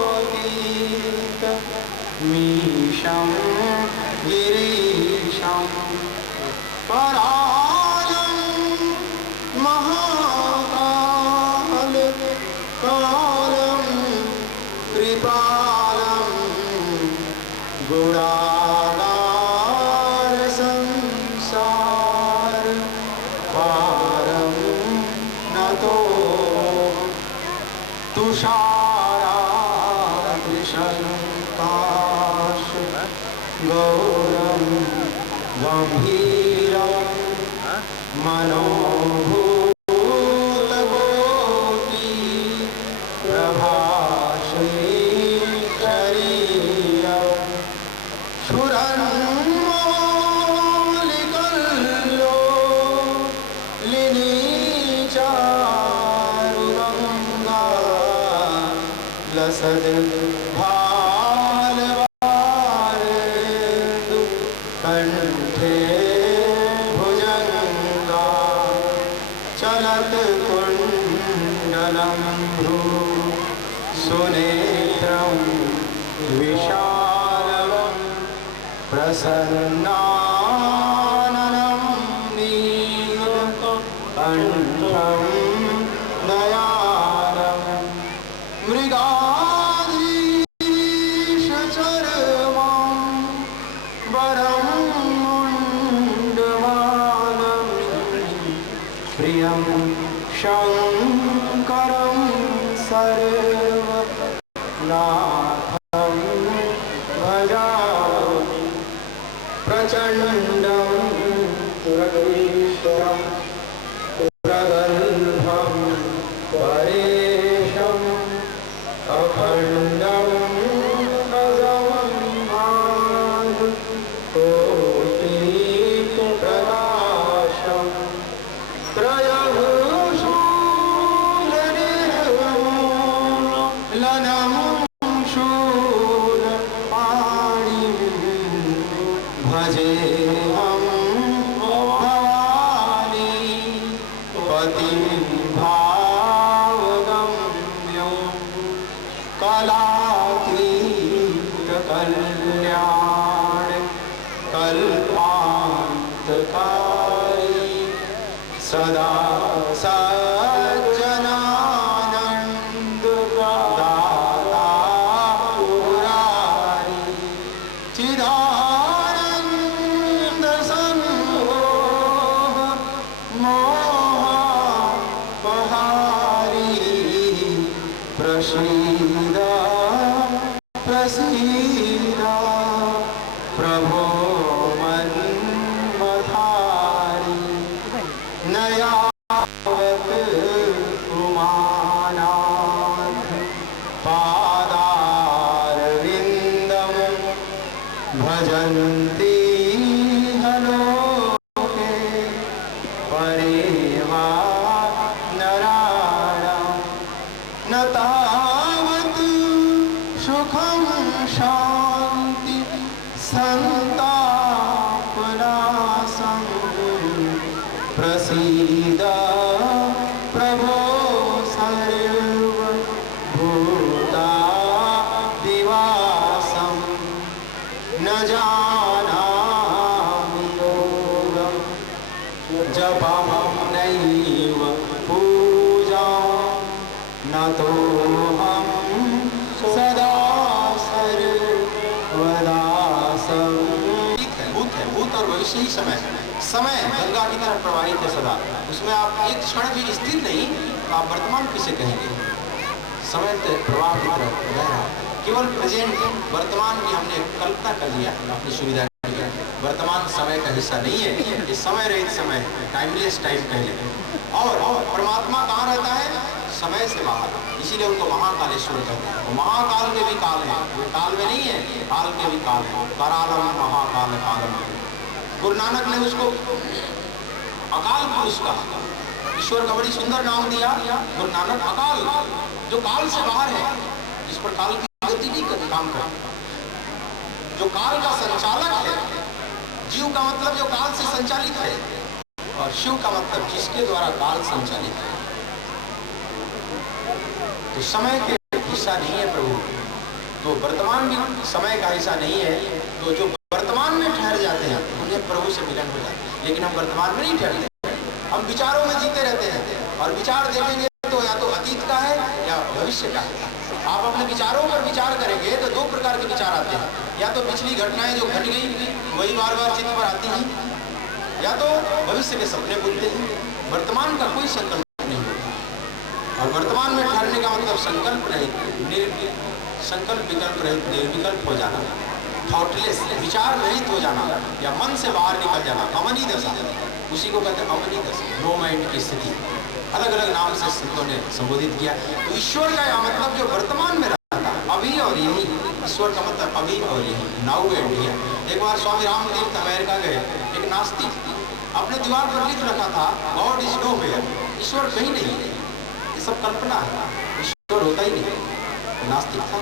गिराज्ञानगोतीत मीशं गिरीशं पराजं महाकाल कालं कृपालं गुणागार संसार पारं नतो तुषारादृशंकाश गौरं गंभीरं मनोभूतकोटि प्रभाश्री शरीरं क्षुरन्मौलिकल्लो लिनीचारुगङ्गा लसद भालवारेन्दु कंठे भुजंगा चलत कुंडलं भ्रू सुनेत्रं विशालं प्रसन्नाननं नीलकण्ठं दयालं मृगाधीशचर्मं वरं मुण्डमालं प्रियं शङ्करं सर्वनाथं भजामि प्रचण्डं सुरगीश्वरं प्रगल्भं परेशम् अखण्डं अजं कोटिप्रकाशं त्रयभूषणनिर्मूलनं शूलपाणिं भजेऽहं भवानी पतिं भावगम्यं कलातीत कल्याण कल्पान्तकारी सदा सज्जनानन्द दाता पुरारी चिदानन्द संभोग मोहपहारी प्रसीद प्रसीद प्रभो मन्मथारी नयावत कुमानाथ पादारविन्दं भजन्ति हलोके परेवा नराणां न तावत् सुखं शान्ति संतापनाशं प्रसीद प्रभो सर्वभूतानां भविष्य ही समय है। समय गंगा की तरफ प्रवाहित है सदा, उसमें आप एक क्षण भी स्थिर नहीं, तो आप वर्तमान किसे कहेंगे? समय तो प्रवाह की तरफ बह रहा है। केवल प्रेजेंट वर्तमान की हमने कल्पना कर लिया अपनी सुविधा के लिए। वर्तमान समय का हिस्सा नहीं है, ये समय रहित समय, टाइमलेस टाइम कह लेते। और परमात्मा कहाँ रहता है? समय से बाहर, इसीलिए उनको महाकालेश्वर कहते हैं। महाकाल के भी काल है, वो काल में नहीं है, काल के भी काल है। करालम महाकाल कालम। गुरु नानक ने उसको अकाल पुरुष कहा। ईश्वर का बड़ी सुंदर नाम दिया गुरु नानक, अकाल, जो काल से बाहर है, जिस पर काल की गति नहीं काम करे, जो काल का संचालक है। जीव का मतलब जो काल से संचालित है, और शिव का मतलब जिसके द्वारा काल संचालित है। तो समय के हिस्सा नहीं है प्रभु, तो वर्तमान भी समय का हिस्सा नहीं है। तो जो वर्तमान में ठहर जाते हैं उन्हें प्रभु से मिलन हो जाता है। लेकिन हम वर्तमान में नहीं ठहरते, हम विचारों में जीते रहते हैं। और विचार देखेंगे तो या तो अतीत का है या भविष्य का है। आप अपने विचारों पर विचार करेंगे तो दो प्रकार के विचार आते हैं, या तो पिछली घटनाएं जो घट गई वही बार बार चित्त पर आती हैं, या तो भविष्य के सपने बुनते हैं। वर्तमान का कोई संकल्प नहीं होता। और वर्तमान में ठहरने का मतलब संकल्प रहित, संकल्प विकल्प रहित, निर्विकल्प हो जाना, थॉटलेस, विचार रहित हो जाना, या मन से बाहर निकल जाना, अमनी दशा, उसी को कहते हैं अमनी दशा, नो माइंड की स्थिति। अलग अलग नाम से संतों ने संबोधित किया। तो ईश्वर का यह मतलब जो वर्तमान में रहता है, अभी और यही। ईश्वर का मतलब अभी और यही, नाउ एंड हियर। एक बार स्वामी रामतीर्थ अमेरिका गए, एक नास्तिक अपने दीवार पर लिख रखा था, गॉड इज नो वेयर, ईश्वर कहीं नहीं है, ये सब कल्पना है, ईश्वर होता ही नहीं। नास्तिक था,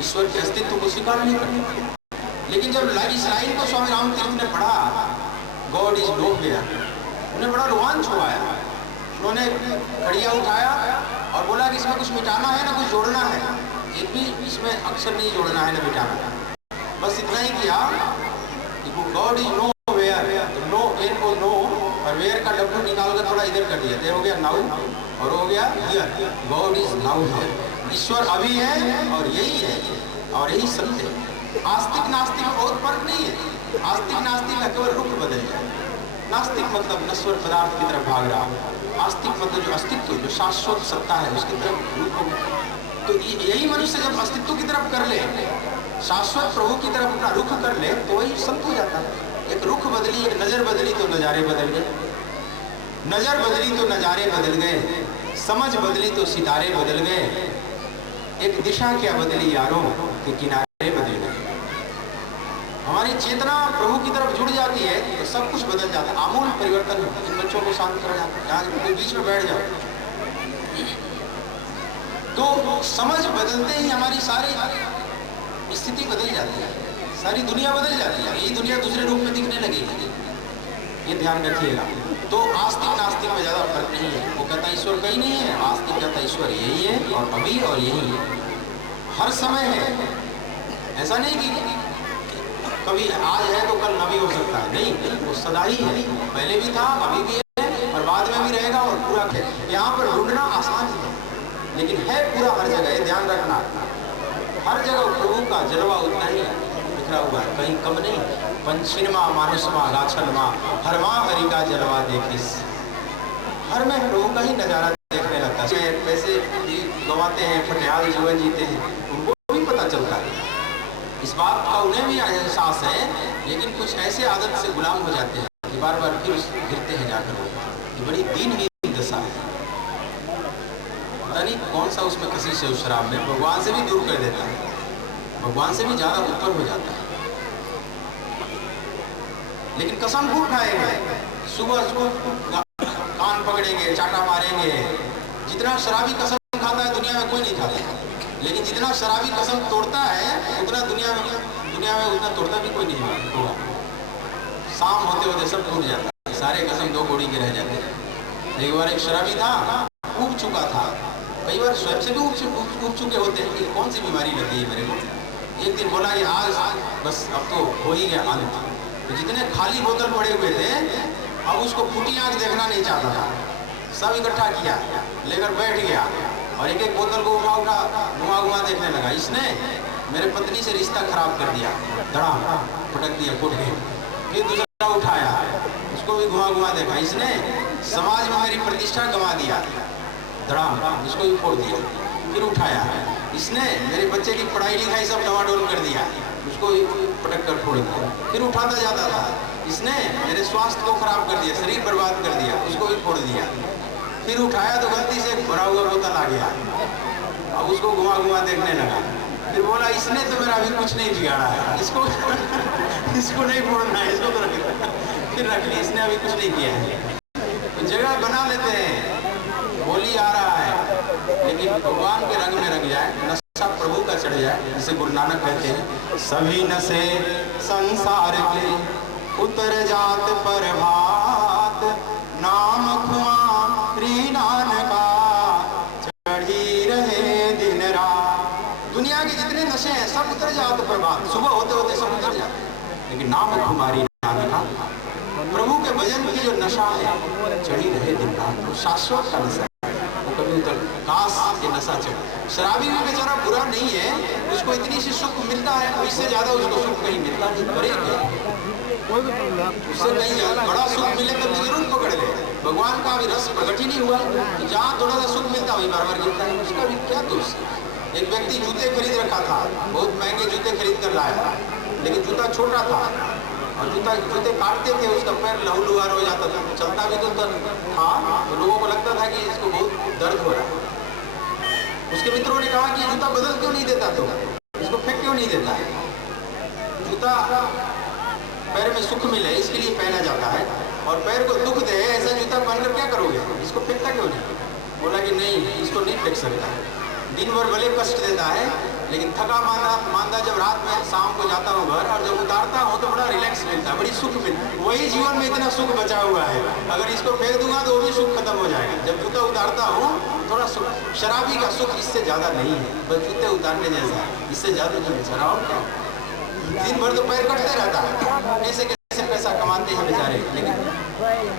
ईश्वर के अस्तित्व को स्वीकार नहीं करता। लेकिन जब इस लाइन को स्वामी रामतीर्थ ने पढ़ा, गॉड इज नो वेयर, उन्हें बड़ा रोमांच हुआ है। उन्होंने खड़िया उठाया और बोला कि इसमें कुछ मिटाना है ना कुछ जोड़ना है, एक भी इसमें अक्षर नहीं जोड़ना है ना मिटाना है, बस इतना ही किया कि god is no where, no N को नो, और वेयर का डब्ल्यू निकाल कर थोड़ा इधर कर दिया, हो गया नाउ, और हो गया here, God is now here. ईश्वर अभी है और यही है, और यही सत्य है। आस्तिक नास्तिक में बहुत फर्क नहीं है। आस्तिक नास्तिक का केवल रुख बदल जाए। नास्तिक मतलब नश्वर पदार्थ की तरफ भाग रहा, आस्तिक मतलब जो अस्तित्व, जो शाश्वत सत्ता है उसकी तरफ रुख हो गया। तो यही मनुष्य जब अस्तित्व की तरफ कर ले, शाश्वत प्रभु की तरफ अपना रुख कर ले, तो वही संत हो जाता है। एक रुख बदली, एक नजर बदली तो नजारे बदल गए, नजर बदली तो नजारे बदल गए, समझ बदली तो सितारे बदल गए, एक दिशा क्या बदली यारों के किनारे बदल गए। हमारी चेतना प्रभु की तरफ जुड़ जाती है तो सब कुछ बदल जाता है, आमूल परिवर्तन होता है। इन बच्चों को शांत करा जाता है, यहाँ के बीच में बैठ जाओ। तो समझ बदलते ही हमारी सारी स्थिति बदल जाती है, सारी दुनिया बदल जाती है, ये दुनिया दूसरे रूप में दिखने लगेगी। ये ध्यान रखिएगा। तो आस्तिक नास्तिक में ज्यादा फर्क नहीं है। वो कहता ईश्वर कहीं नहीं है, आस्तिक कहता ईश्वर यही है और अभी और यही है, हर समय है। ऐसा नहीं कि कभी आज है तो कल न भी हो सकता है, नहीं, वो सदा ही है, पहले भी था, अभी भी है और बाद में भी रहेगा और पूरा है। यहाँ पर ढूंढना आसान है, लेकिन है पूरा हर जगह। ध्यान रखना, हर जगह प्रभु का जलवा उतना ही बिखरा हुआ है, कहीं कम नहीं। पंचिनमा मानुषमा गाछनमा हरमा हरि का जलवा देखिस, हर में प्रभु का ही नजारा देखने लगता है। पैसे गंवाते हैं, फटियाल जीवन जीते हैं, उनको भी पता चलता है, इस बात का उन्हें भी एहसास है, लेकिन कुछ ऐसे आदत से गुलाम हो जाते हैं कि बार बार फिर गिरते हैं जाकर। ये बड़ी दीनहीन दशा है, पता नहीं कौन सा उसमें कशिश है उस शराब में, भगवान से भी दूर कर देता है, भगवान से भी ज्यादा ऊपर हो जाता है। लेकिन कसम खूब खाएंगे, सुबह कान पकड़ेंगे, चाटा मारेंगे। जितना शराबी कसम खाता है दुनिया में कोई नहीं खाता, लेकिन जितना शराबी कसम तोड़ता है उतना दुनिया में उतना तोड़ता भी कोई नहीं होगा। शाम होते होते सब टूट जाता है, सारे कसम दो गोड़ी के रह जाते हैं। एक बार एक शराबी था, उब चुका था, कई बार स्वयं से भी उब चुके होते हैं कि कौन सी बीमारी लगी है मेरे को। एक दिन बोला कि आज बस अब तो हो ही गया अंत। तो जितने खाली बोतल पड़े हुए थे, अब उसको फूटी आंख देखना नहीं चाहता था, सब इकट्ठा किया, लेकर बैठ गया और एक एक बोतल को घुमा देखने लगा। इसने मेरे पत्नी से रिश्ता खराब कर दिया, धड़ा पटक दिया, फूट गई। फिर दूसरा उठाया, उसको भी घुमा घुमा देखा, इसने समाज में मेरी प्रतिष्ठा गंवा दिया, धड़ा इसको भी फोड़ दिया। फिर उठाया, इसने मेरे बच्चे की पढ़ाई लिखाई सब डवाडोल कर दिया, उसको भी पटक कर फोड़ दिया। फिर उठाता जाता था, इसने मेरे स्वास्थ्य को खराब कर दिया, शरीर बर्बाद कर दिया, उसको भी फोड़ दिया। फिर उठाया तो गलती से भरा हुआ बोतल आ गया, अब उसको घुमा घुमा देखने लगा। फिर बोला इसने तो मेरा अभी कुछ नहीं बिगाड़ा है, इसको इसको नहीं फोड़ना है, इसको तो रख। फिर रख ली, इसने अभी कुछ नहीं किया है। तो जगह बना लेते हैं, होली आ रहा है, लेकिन भगवान के रंग में रंग जाए, नशा प्रभु का चढ़ जाए। जैसे गुरु नानक कहते हैं, सभी नशे संसार के उतर जात पर भात, नाम खुमारी नानका चढ़ी रहे दिन रात। दुनिया के जितने नशे हैं सब उतर जात पर भात, सुबह होते होते सब उतर जाते, लेकिन नाम खुमारी नानका, प्रभु के भजन की जो नशा है चढ़ी रहे दिन रात, वो शाश्वत का नशा है, वो कभी उतर। काश ये नशा चढ़े। शराबी भी बेचारा बुरा नहीं है, उसको इतनी सी सुख मिलता है, इससे ज्यादा उसको सुख कहीं मिलता नहीं, करेगा उससे कहीं ज्यादा बड़ा सुख मिले तब जरूर पकड़ ले। भगवान का अभी रस प्रकट ही नहीं हुआ, तो जहाँ थोड़ा सा सुख मिलता वही बार बार गिरता है, उसका भी क्या दोष है। एक व्यक्ति जूते खरीद रखा था, बहुत महंगे जूते खरीद कर लाया, लेकिन जूता छोटा था और जूते काटते थे, उसका पैर लहूलुहान हो जाता था, चलता भी तो था, तो लोगों को लगता था कि इसको बहुत दर्द हो रहा है। उसके मित्रों ने कहा कि जूता बदल क्यों नहीं देता, तो इसको फेंक क्यों नहीं देता है। जूता पैर में सुख मिले इसके लिए पहना जाता है, और पैर को दुख दे ऐसा जूता पहनकर क्या करोगे, इसको फेंकता क्यों नहीं। बोला कि नहीं, इसको नहीं फेंक सकता। दिन भर भले कष्ट देता है, लेकिन थका मांदा जब रात में शाम को जाता हूँ घर, और जब उतारता हूँ तो बड़ा रिलैक्स मिलता है, बड़ी सुख मिलता है। वही जीवन में इतना सुख बचा हुआ है, अगर इसको फेंक दूंगा तो वो भी सुख खत्म हो जाएगा। जब जूता उतारता हूँ थोड़ा सुख, शराबी का सुख इससे ज्यादा नहीं है, बस जूते उतारने जैसा है, इससे ज्यादा नहीं बेचारा। और क्या, दिन भर तो पैर कटते रहता है, कैसे कैसे पैसा कमाते हैं बेचारे, लेकिन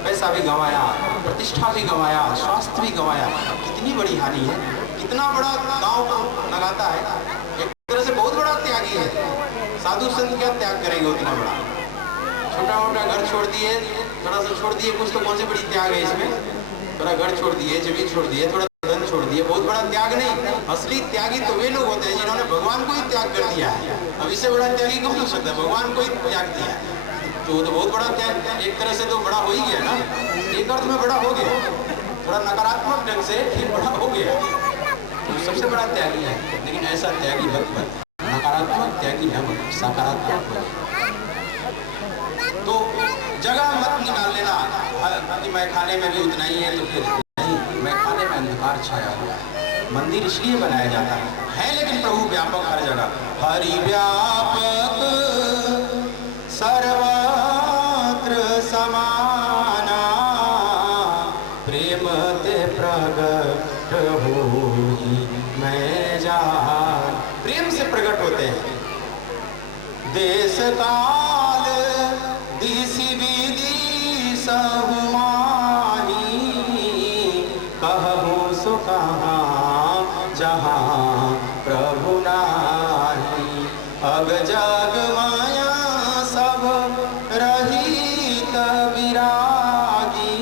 पैसा भी गंवाया, प्रतिष्ठा भी गंवाया, स्वास्थ्य भी गंवाया, कितनी बड़ी हानि है। कितना बड़ा गांव लगाता है, एक तरह से बहुत बड़ा त्यागी है। साधु संत क्या त्याग करेंगे उतना बड़ा, छोटा मोटा घर छोड़ दिए, थोड़ा सा छोड़ दिए, कुछ तो कौन सी बड़ी त्याग है इसमें, थोड़ा घर छोड़ दिए, जमीन छोड़ दिए, थोड़ा धन छोड़ दिए, बहुत बड़ा त्याग नहीं। असली त्यागी तो वे लोग होते हैं जिन्होंने भगवान को ही त्याग कर दिया है। अब इससे बड़ा त्यागी कौन हो सकता है, भगवान को ही त्याग दिया है, तो वो तो बहुत बड़ा त्याग, एक तरह से तो बड़ा हो ही गया ना, एक अर्थ में बड़ा हो गया, थोड़ा नकारात्मक ढंग से ठीक बड़ा हो गया, तो सबसे बड़ा त्यागी है। लेकिन ऐसा त्यागी मत बन, नकारात्मक त्यागी न बन, सकारात्मक बन। तो जगह मत निकाल लेना कि मैं खाने में भी उतना ही है, तो फिर नहीं, मैं खाने में अंधकार छाया हुआ है। मंदिर इसलिए बनाया जाता है, लेकिन प्रभु व्यापक हर जगह, हरि व्यापक सर्वत्र समाना, प्रेम ते प्रगट होई मैं जान। प्रेम से प्रकट होते हैं, देश काल दिशि विधि सहु माही, कहूँ सो कहाँ जहाँ प्रभु नाही, अब जग माया सब रहित विरागी,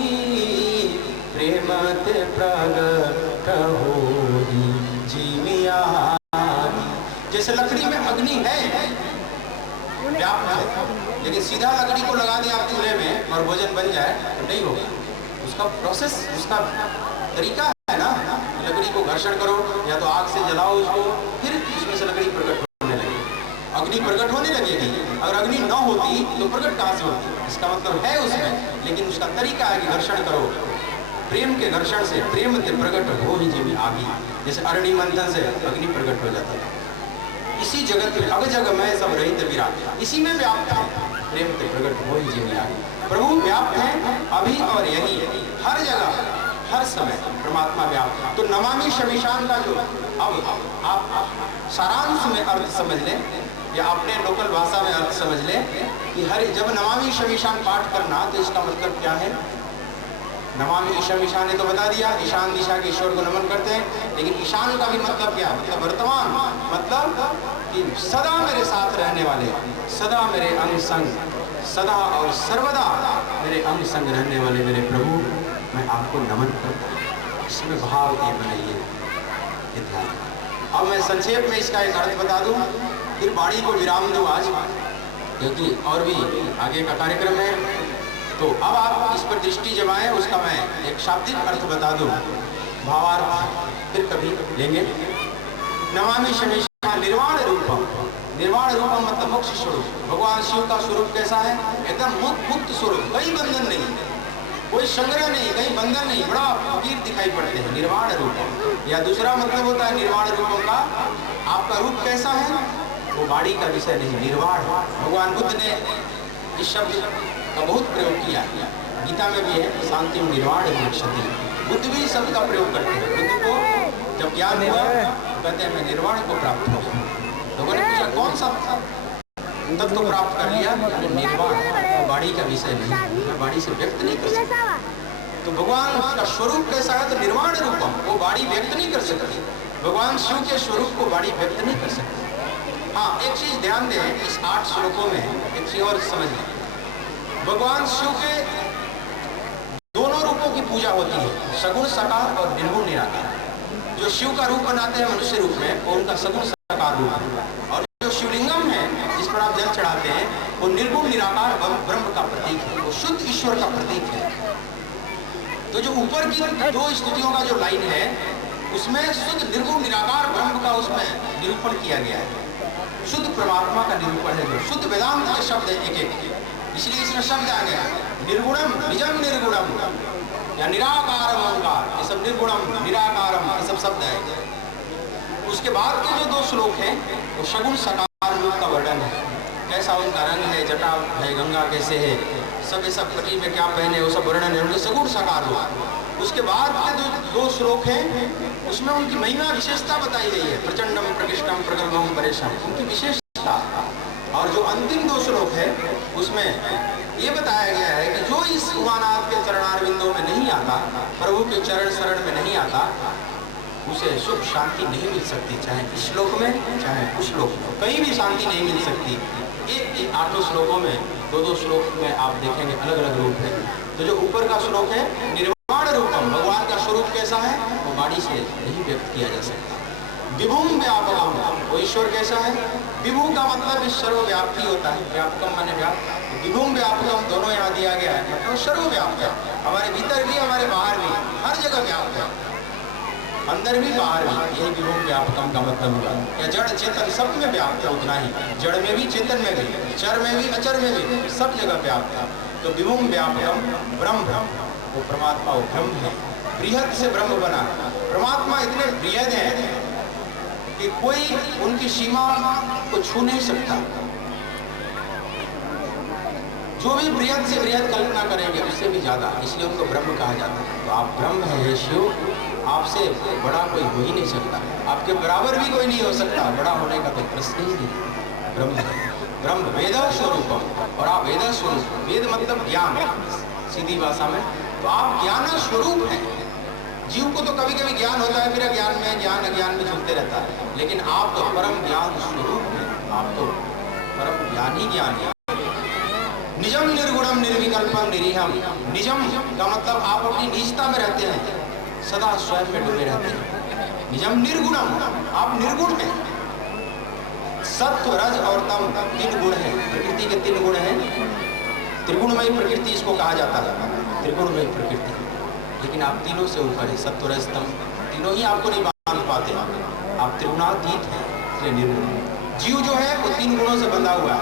प्रेम ते प्रगट होई जीविया। जैसे लकड़ी में अग्नि है, व्याप्त है, लेकिन सीधा लकड़ी को लगा दिया आप चूल्हे में और भोजन बन जाए तो नहीं होगा, उसका प्रोसेस, उसका तरीका है ना। लकड़ी को घर्षण करो या तो आग से जलाओ उसको, फिर उसमें से लकड़ी प्रकट होने लगेगी, अग्नि प्रकट होने लगेगी। अगर अग्नि न होती तो प्रकट कहाँ से होती, इसका मतलब है उसमें, लेकिन उसका तरीका है कि घर्षण करो, प्रेम के घर्षण से प्रेम के प्रकट हो ही जीवी आगी। जैसे अरणी मंथन से अग्नि प्रकट हो जाता था, इसी जगत में अग जग में सब रहित विराट, इसी में व्याप्त है, प्रेम के प्रकट हो ही जीवी आगी। प्रभु व्याप्त है अभी और यही, हर जगह हर समय परमात्मा व्याप्त। तो नमामि शमीशान का जो अब आप सारांश में अर्थ समझ लें, या अपने लोकल भाषा में अर्थ समझ लें कि हर जब नमामि शमीशान पाठ करना तो इसका मतलब क्या है, नमामि ईशम, ईशान ने तो बता दिया, ईशान दिशा के ईश्वर को नमन करते हैं। लेकिन ईशान का भी मतलब क्या, मतलब वर्तमान, मतलब कि सदा मेरे साथ रहने वाले, सदा मेरे अंग संग, सदा और सर्वदा मेरे अंग संग रहने वाले मेरे प्रभु, मैं आपको नमन करता हूँ। इसमें भाव ये बनाइए, ये ध्यान। अब मैं संक्षेप में इसका एक अर्थ बता दूं, फिर वाणी को विराम दूं आज, क्योंकि और भी आगे का कार्यक्रम है। तो अब आप इस पर दृष्टि जमाएं, उसका मैं एक शाब्दिक अर्थ बता दूं, भावार्थ फिर कभी लेंगे। नमामि शमीशा निर्वाण रूपम, निर्वाण रूपम मतलब मोक्ष स्वरूप। भगवान शिव का स्वरूप कैसा है, एकदम मुक्त स्वरूप, कहीं बंधन नहीं, कोई संग्रह नहीं, कहीं बंधन नहीं, बड़ा फकीर दिखाई पड़ते हैं। निर्वाण रूपम, या दूसरा मतलब होता है निर्वाण रूपम का, आपका रूप कैसा है वो वाणी का विषय नहीं, निर्वाण। भगवान बुद्ध ने इस शब्द का बहुत प्रयोग किया, गीता में भी है, शांति निर्वाण विनश्यति। बुद्ध भी इस शब्द का प्रयोग करते हैं। बुद्ध को जब ज्ञान हुआ कहते हैं मैं निर्वाण को प्राप्त हो गया। लोगों ने पूछा कौन सा तत्व तो प्राप्त कर लिया, निर्वाण, वाणी का विषय नहीं, मैं वाणी से व्यक्त नहीं कर सकता। तो भगवान का स्वरूप कैसा है, तो निर्वाण रूपम, वो वाणी व्यक्त नहीं कर सकती। भगवान शिव के स्वरूप को वाणी व्यक्त नहीं कर सकती। हाँ, एक चीज ध्यान दें, इस 8 श्लोकों में एक चीज और समझ लें। भगवान शिव के दोनों रूपों की पूजा होती है, सगुण साकार और निर्गुण निराकार। जो शिव का रूप बनाते हैं मनुष्य रूप में, वो उनका सगुण साकार रूप है, और जो शिवलिंगम है जिस पर आप जल चढ़ाते हैं, वो निर्गुण निराकार ब्रह्म का प्रतीक है, वो शुद्ध ईश्वर का प्रतीक है। तो जो ऊपर की 2 स्तुतियों का जो लाइन है, उसमें शुद्ध निर्गुण निराकार ब्रह्म का उसमें निरूपण किया गया है, शुद्ध परमात्मा का निरूपण है, जो शुद्ध वेदांत के शब्द है एक एक, इसलिए इसमें शब्द आ गया निर्गुणम निजम निर्गुणम या निराकारम ओंकार, ये सब निर्गुणम निराकारम ये सब शब्द है। उसके बाद के जो 2 श्लोक हैं वो सगुण साकार रूप का वर्णन है, कैसा उनका रंग है, जटा है, गंगा कैसे है, सब ये सब कटी में क्या पहने, वो सब वर्णन है उनके सगुण साकार रूप। उसके बाद के जो 2 श्लोक हैं उसमें उनकी महिमा विशेषता बताई गई है, प्रचंडम प्रकृष्टम प्रगल्भम परेशान, उनकी विशेषता। और जो अंतिम 2 श्लोक है उसमें ये बताया गया है कि जो इस उमानाथ के चरणारविंदों में नहीं आता, प्रभु के चरण शरण में नहीं आता, उसे सुख शांति नहीं मिल सकती, चाहे इस श्लोक में चाहे उस श्लोक में, कहीं भी शांति नहीं मिल सकती। एक 8 श्लोकों में 2 श्लोक में आप देखेंगे अलग अलग रूप है। तो जो ऊपर का श्लोक है निर्वाण रूपम, भगवान का स्वरूप कैसा है वो वाणी से नहीं व्यक्त किया जा सकता। विभुम व्यापकम, वो ईश्वर कैसा है, विभु का मतलब सर्वव्यापी होता है, व्यापकम माने व्याप्त, विभुम व्यापकम दोनों यहाँ दिया गया है, मतलब सर्वव्याप्त है, हमारे भीतर भी हमारे बाहर भी, हर जगह व्याप्त है, अंदर भी बाहर भी, यही विभुम व्यापकम का मतलब होगा। या जड़ चेतन सब में व्याप्त है, उतना ही, जड़ में भी चेतन में भी, चर में भी अचर में भी, सब जगह व्याप्त है। तो विभुम व्यापकम ब्रह्म, वो परमात्मा वो ब्रह्म है, बृहद से ब्रह्म बना। परमात्मा इतने बृहद है कि कोई उनकी सीमा को छू नहीं सकता। जो भी बृहद से बृहद कल्पना करेंगे उससे भी ज्यादा, इसलिए उनको ब्रह्म कहा जाता है। तो आप ब्रह्म है शिव, आपसे बड़ा कोई हो ही नहीं सकता, आपके बराबर भी कोई नहीं हो सकता, बड़ा होने का तो प्रश्न ही नहीं। ब्रह्म है, ब्रह्म वेद स्वरूप, और आप वेद स्वरूप, वेद मतलब ज्ञान सीधी भाषा में, तो आप ज्ञान स्वरूप हैं। जीव को तो कभी कभी ज्ञान होता है, फिर अज्ञान में ज्ञान अज्ञान में झूलते रहता है, लेकिन आप तो परम ज्ञान स्वरूप हैं, आप तो परम ज्ञान ही ज्ञान है। निजम निर्गुणम निर्विकल्पम निरीहम, निजम का मतलब आप अपनी निजता में रहते हैं, सदा स्वयं में डूबे रहते हैं। निजम निर्गुणम, आप निर्गुण हैं। सत्व रज और तम 3 गुण हैं, प्रकृति के 3 गुण हैं, त्रिगुणमयी प्रकृति इसको कहा जाता है, त्रिगुणमयी प्रकृति। लेकिन आप तीनों से ऊपर है, सत्व रज तम, तीनों ही आपको नहीं बांध पाते, आप त्रिगुणातीत हैं, इसलिए निर्गुण। जीव जो है वो 3 गुणों से बंधा हुआ है,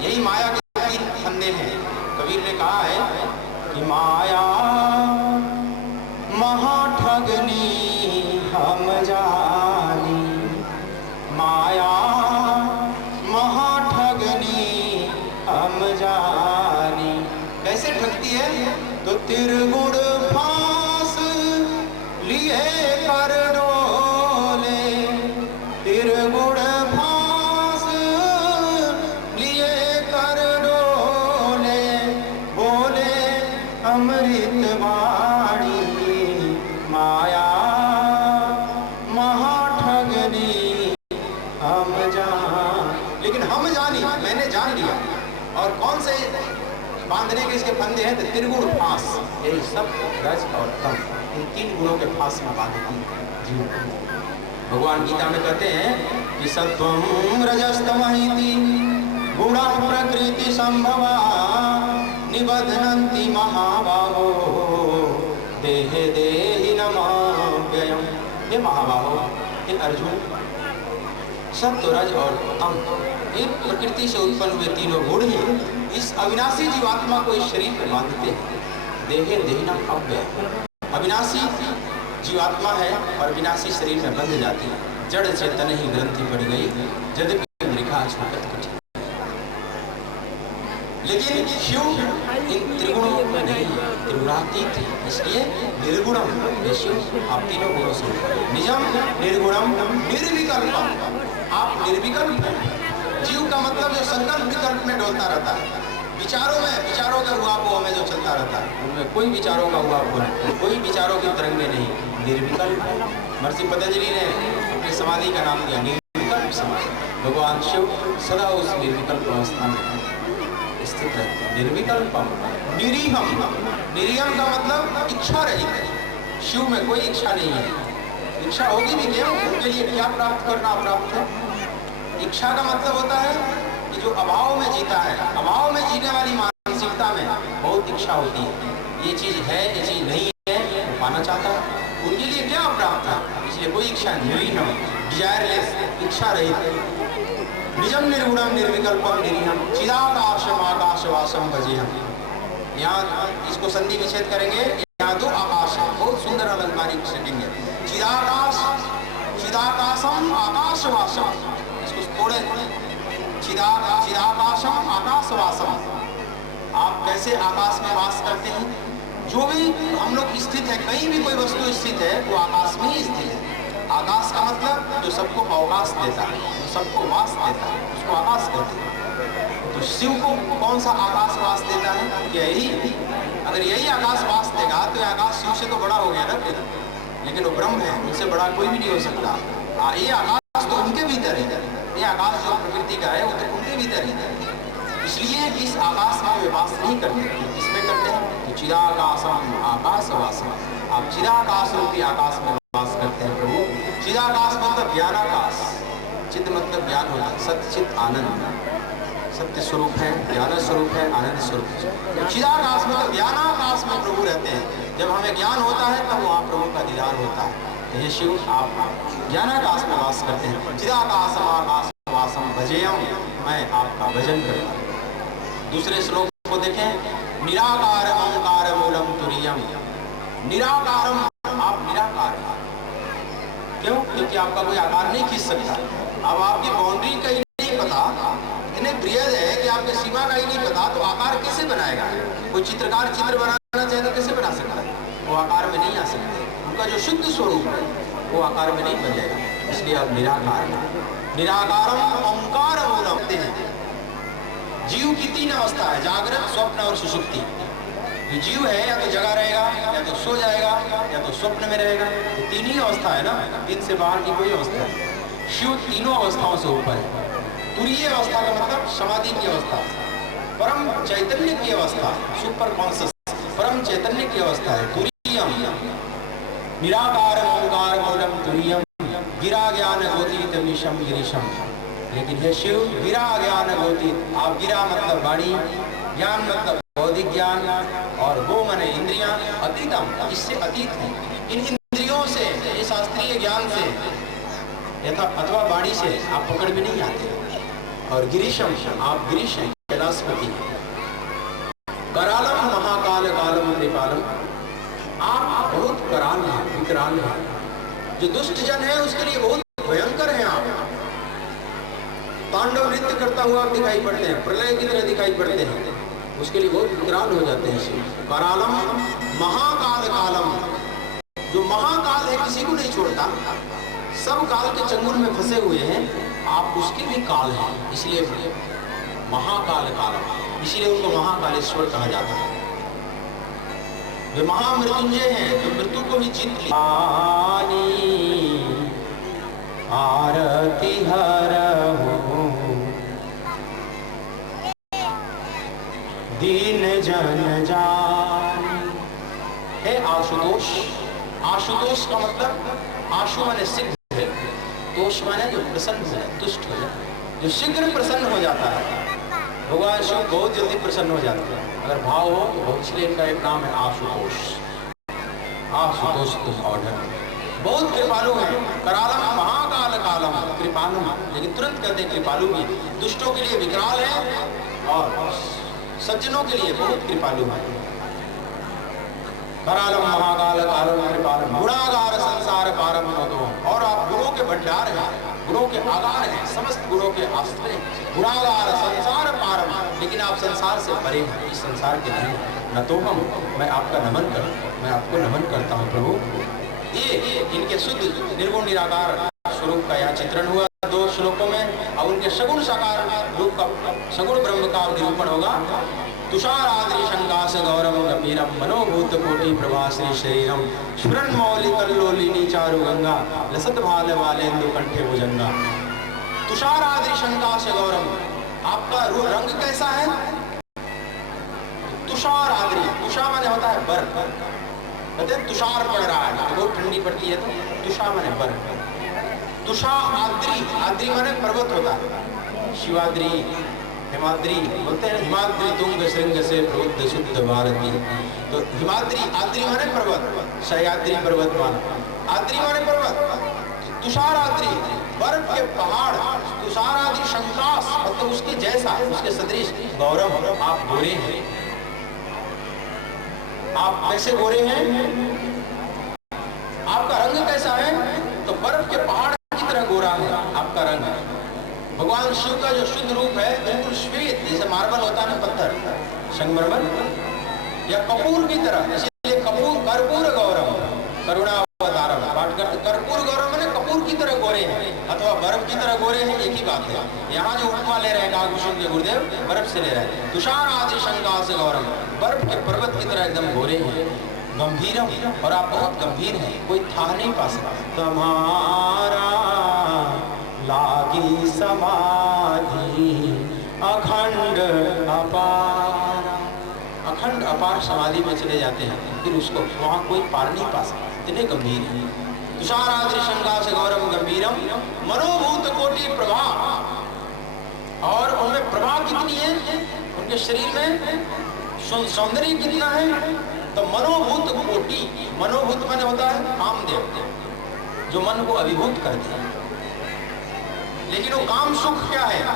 यही माया के 3 फंदे हैं। कबीर ने कहा है कि माया महाठगनी हम जानी, माया महाठगनी हम जानी। कैसे ठगती है, तो त्रिगुण फांस लिए कर डोले, त्रिगुण फांस लिए कर डोले, बोले अमृत डाल दिया। और कौन से बांधने के इसके फंदे हैं? तो त्रिगुण फांस, यही सब रज और तम, इन 3 गुणों के फांस में बांधती जीव। भगवान गीता में कहते हैं कि सत्वम रजस्तमहिति गुणा प्रकृति संभवा निबध्नन्ति महाबाहो देहे देहि नमाव्ययम्। हे महाबाहो, हे अर्जुन, सत्व रज और तम, ये प्रकृति से उत्पन्न हुए तीनों गुण ही इस अविनाशी जीवात्मा को इस शरीर में बांधते हैं। देहे देहिनम अव्ययम्, अविनाशी जीवात्मा है और विनाशी शरीर में बंध जाती है। जड़ चेतन ही ग्रंथि पड़ गई, यद्यपि मृगा छूटत कठिन। लेकिन शिव इन त्रिगुणों में नहीं, त्रिगुणातीत है, इसलिए निर्गुणम है शिव। आप तीनों गुणों से निजम निर्गुणम निर्विकल्पम, आप निर्विकल्प हैं। जीव का मतलब जो संकल्प विकल्प में डोलता रहता है, विचारों का हुआ वो हमें जो चलता रहता है, उनमें कोई विचारों का हुआ वो नहीं, कोई विचारों की तरंग में नहीं, निर्विकल्प है। महर्षि पतंजलि ने अपनी समाधि का नाम दिया निर्विकल्प समाधि। भगवान शिव सदा उस निर्विकल्प अवस्था में स्थित रहते हैं। निर्विकल्पम निरीहम, निरीहम का मतलब इच्छा रहित। शिव में कोई इच्छा नहीं है। इच्छा होगी भी क्या? उनके लिए क्या प्राप्त करना अप्राप्त है? इच्छा का मतलब होता है कि जो अभाव में जीता है, अभाव में जीने वाली मानसिकता में बहुत इच्छा होती है। ये चीज है, ये चीज नहीं है, वो पाना चाहता है। उनके लिए क्या अप्राप्त है? इसलिए कोई इच्छा निरीहम, डिजायरलेस, इच्छा रहित। निजम निर्गुणम निर्विकल्पम निरीहम चिदाकाशम आकाशवासम भजेहम। यहाँ इसको संधि विच्छेद करेंगे। यहाँ 2 आकाश है, बहुत सुंदर अलंकारिक सेटिंग है। चिदाकाश, चिदाकाशम आकाशवासम, इसको थोड़े चिदाकाशम आकाशवासम। आप कैसे आकाश में वास करते हैं? जो भी हम लोग स्थित है, कहीं भी कोई वस्तु स्थित है वो आकाश में ही स्थित है। आकाश का मतलब जो सबको अवकाश देता है, जो सबको वास देता है, उसको आकाश कहते हैं। तो शिव को कौन सा आकाश वास देता है? यही। अगर यही आकाश वास देगा तो आकाश शिव से तो बड़ा हो गया ना फिर, लेकिन वो ब्रह्म है, उनसे बड़ा कोई भी नहीं हो सकता। ये आकाश तो उनके भीतर है, ये आकाश जो प्रकृति का है वो तो उनके भीतर है। इसलिए इस आकाश में वे वास नहीं करते। इसमें करते हैं तो चिदाकाशम आकाशवासम, आप चिदाकाश रूपी आकाश में वास करते हैं प्रभु। चिदाकाश मतलब ज्ञानाकाश, चित्त मतलब ज्ञान होता है, सत्य चित्त आनंद, सत्य स्वरूप है, ज्ञान स्वरूप है, आनंद स्वरूप है। चिदाकाश मतलब ज्ञानाकाश में प्रभु रहते हैं। जब हमें ज्ञान होता है तब वहाँ प्रभु का दीदार होता है। हे शिव, आप ज्ञानाकाश में वास करते हैं। चिदाकाशम आकाशवासम भजेयम, मैं आपका भजन करता हूँ। दूसरे श्लोक को देखें। निराकार ओंकार मूलम तुरीयम, निराकारम, आप निराकार। क्यों? क्योंकि आपका कोई आकार नहीं खींच सकता। अब आपकी बाउंड्री का ही नहीं पता, इतने बृहद है कि आपके सीमा का ही नहीं पता, तो आकार कैसे बनाएगा? कोई चित्रकार चित्र बनाना चाहे तो कैसे बना सकता है? वो आकार में नहीं आ सकते। उनका जो शुद्ध स्वरूप है वो आकार में नहीं बनेगा। इसलिए आप निराकार हैं। निराकारम ओंकार मूलम हैं। जीव की 3 अवस्था है, जागृत, स्वप्न और सुषुप्ति। जो जीव है या तो जगा रहेगा, या तो सो जाएगा, या तो स्वप्न में रहेगा। तो 3 ही अवस्था है ना, 3 से बाहर की कोई अवस्था है। शिव तीनों अवस्थाओं से ऊपर है। तुरीय अवस्था का मतलब समाधि की अवस्था, परम चैतन्य की अवस्था, सुपर कॉन्शियस, परम चैतन्य की अवस्था है तुरीयम। निराकार ओंकार मूलम तुरीयम, गिरा ज्ञान गोतीत विषम गिरीशम। लेकिन हे शिव, गिरा ज्ञान गोतीत, आप गिरा मतलब वाणी, ज्ञान मतलब बौद्धिक ज्ञान, और वो माने इंद्रियां, अतीतम, इससे अतीत है। इन इंद्रियों से, ये शास्त्रीय ज्ञान से यथा अथवा वाणी से आप पकड़ में नहीं आते। और गिरीशम, आप गिरीश हैं, कैलाशपति। करालम महाकाल कालम निपालम, आप बहुत कराल हैं, विकराल हैं। जो दुष्ट जन है उसके लिए बहुत भयंकर हैं। आप तांडव नृत्य करता हुआ दिखाई पड़ते हैं, प्रलय की तरह दिखाई पड़ते हैं, उसके लिए बहुत विकराल हो जाते हैं। करालम महाकाल कालम, जो महाकाल है किसी को नहीं छोड़ता, सब काल के चंगुल में फंसे हुए हैं, आप उसके भी काल हैं, इसलिए महाकाल कालम, इसलिए उनको महाकालेश्वर कहा जाता है। वे महामृत्युंजय हैं, जो मृत्यु को भी जीत लिया। आरती हरहु न जानी। हे आशुतोष, आशुतोष का मतलब आशु माने सिद्ध है, तोष माने जो प्रसन्न है, तुष्ट हो जाए, जो शीघ्र प्रसन्न हो जाता है। भगवान शिव बहुत जल्दी प्रसन्न हो जाते हैं अगर भाव हो तो, इसलिए इनका एक नाम है आशुतोष। आशुतोष तुम ऑर्डर बहुत कृपालु है। करालम महाकाल कालम कृपालु, लेकिन तुरंत कहते कृपालु भी। दुष्टों के लिए विकराल है और सज्जनों के लिए बहुत कृपालु है। करालम महाकाल कालम कृपालम गुणागार संसार पारम मतो। और आप गुणों के भंडार हैं, गुणों के आगार हैं, समस्त गुणों के आश्रय। गुणागार संसार पारम, लेकिन आप संसार से परे हैं, इस संसार के नहीं। न तो हम, मैं आपका नमन कर, मैं आपको नमन करता हूँ प्रभु। ये इनके शुद्ध निर्गुण निराकार स्वरूप का यहाँ चित्रण हुआ 2 श्लोकों में, और उनके सगुण साकार रूप का, सगुण ब्रह्म का निरूपण होगा। तुषाराद्रि शंकाश गौरव गंभीरम मनोभूत कोटि प्रभा श्री शरीरम स्फुरन मौलि कल्लोलिनी चारु गंगा लसत भाल वालेंदु कंठे भुजंगा। तुषाराद्रि शंकाश गौरव, आपका रंग कैसा है? तुषाराद्रि, तुषा माने होता है बर्फ, कहते हैं तुषार पड़ रहा है तो बहुत ठंडी पड़ती है, तो तुषा माने बर्फ। तुषा आद्रि, आद्रि माने पर्वत होता है, शिवाद्रि हिमाद्रि बोलते हैं। हिमाद्रि तुंग श्रृंग से प्रबुद्ध शुद्ध भारती, तो हिमाद्रि आद्रि माने पर्वत, सह्याद्रि पर्वत माना, आद्रि माने पर्वत। तुषाराद्रि बर्फ के पहाड़, तुषाराद्रि शंकाश मतलब उसके जैसा, उसके सदृश। गौरव, आप गोरे हैं। आप कैसे गोरे हैं? आपका रंग कैसा है? तो बर्फ के पहाड़ की तरह गोरा है आपका रंग। भगवान शिव का जो शुद्ध रूप है बिल्कुल श्वेत, जैसे मार्बल होता है ना, पत्थर, संगमरमर या कपूर की तरह। इसलिए कपूर, कर्पूर गौरव, करुणा अवतारम, पाठ करते कर्पूर गौरव माने कपूर की तरह गोरे हैं अथवा बर्फ की तरह गोरे हैं, एक ही बात है। यहाँ जो उपमा ले रहे हैं काकभूषण के गुरुदेव, बर्फ से ले रहे हैं। तुषार आदि शंका से गौरव, बर्फ के पर्वत की तरह एकदम गोरे हैं। गंभीरम, और आप बहुत गंभीर हैं, कोई था नहीं पा सकता। तुम्हारा लागी समाधि अखंड अपार, अखंड अपार समाधि में चले जाते हैं, फिर उसको वहाँ कोई पार नहीं पा सकता, इतने गंभीर है। तुषाराद्रि शंका से गौरव गंभीरम मनोभूत कोटि प्रभा, और उनमें प्रभा कितनी है, उनके शरीर में सौंदर्य कितना है? तो मनोभूत कोटि, मनोभूत माने होता है कामदेव, जो मन को अभिभूत करते हैं। लेकिन वो काम सुख क्या है?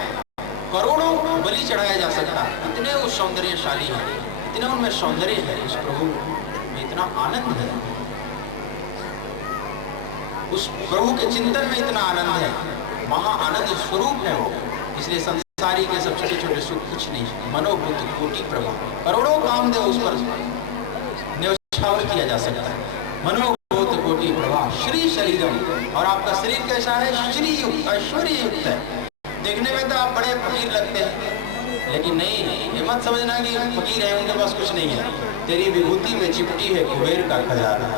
करोड़ों बलि चढ़ाया जा सकता है, इतने वो सौंदर्यशाली है, इतना उनमें सौंदर्य है, उस प्रभु में इतना आनंद है, उस प्रभु के चिंतन में इतना आनंद है, महा आनंद स्वरूप है वो। इसलिए संसारी के सब छोटे छोटे सुख कुछ नहीं। मनोभूत कोटि प्रभा, करोड़ों कामदेव उस पर न्यौछावर किया जा सकता है। मनोभूत कोटि प्रभा श्री शरीरम, और आपका शरीर कैसा है? श्री युक्त, ऐश्वर्य युक्त है। देखने में तो आप बड़े फकीर लगते हैं, लेकिन नहीं, ये मत समझना कि फकीर है उनके पास कुछ नहीं है। तेरी विभूति में चिपटी है कुबेर का खजाना,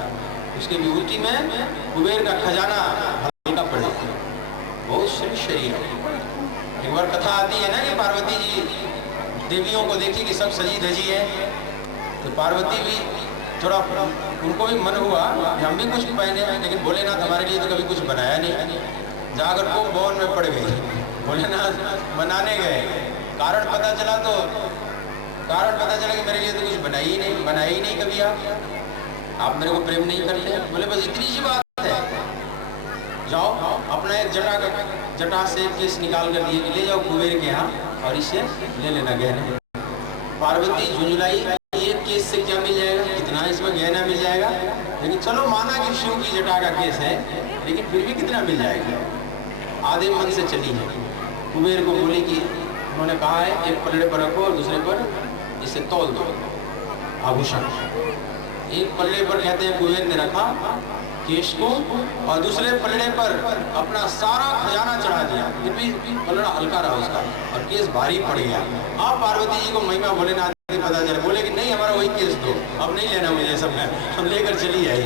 उसके विभूति में कुबेर का खजाना हल्का पड़ा, बहुत श्री शरीर। एक बार कथा आती है ना कि पार्वती जी देवियों को देखी कि सब सजी धजी है, तो पार्वती भी थोड़ा, उनको भी मन हुआ कि हम भी कुछ पहने, लेकिन भोलेनाथ हमारे लिए तो कभी कुछ बनाया नहीं। जाकर को बौन में पड़ गई, भोलेनाथ मनाने गए, कारण पता चला कि मेरे लिए तो कुछ बनाई ही नहीं कभी आप मेरे को प्रेम नहीं करते। बोले बस इतनी सी बात है, जाओ अपना एक जटा से केस निकाल कर दिए कि ले जाओ कुबेर के यहाँ और इसे ले लेना गहना। पार्वती झुंझुलाई, एक केस से क्या मिल जाएगा, कितना इसमें गहना मिल जाएगा, लेकिन चलो माना कि शिव की जटा का केस है, लेकिन फिर भी कितना मिल जाएगा। आधे मन से चली है। कुबेर को बोले कि उन्होंने कहा है एक पल्ले पर रखो और दूसरे पर इसे तौल दो आभूषण। एक पल्ले पर कहते हैं कुबेर ने रखा केश को, और दूसरे पलड़े पर अपना सारा खजाना चढ़ा दिया, फिर भी पलड़ा हल्का रहा उसका और केस भारी पड़ गया। अब पार्वती जी को महिमा भोलेनाथ की पता चला, बोले कि नहीं हमारा वही केस दो, अब नहीं लेना मुझे सब है, हम लेकर चली आई।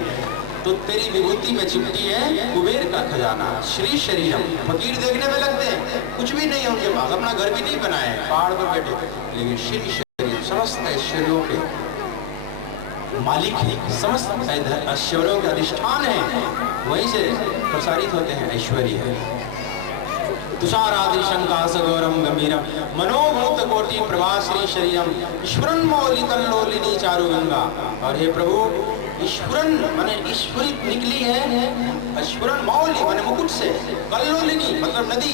तो तेरी विभूति में चिपटी है कुबेर का खजाना, श्री शरीरम। फकीर देखने में लगते हैं, कुछ भी नहीं है उनके पास, अपना घर भी नहीं बनाए, पहाड़ पर बैठे, लेकिन श्री शरीर समस्त ऐश्वर्यों के मालिक है, समस्त ऐश्वर्यों के अधिष्ठान है, वहीं से प्रसारित होते हैं ऐश्वर्य। तुषारादि शंकास गौरम गंभीरम मनोभूत कोटि प्रभाश्री शरीरम ईश्वरन मौलि कल्लोलिनी चारु गंगा। और हे प्रभु, ईश्वरन माने ईश्वरी निकली है, ईश्वरन मौलि माने मुकुट से, कल्लोलिनी मतलब नदी,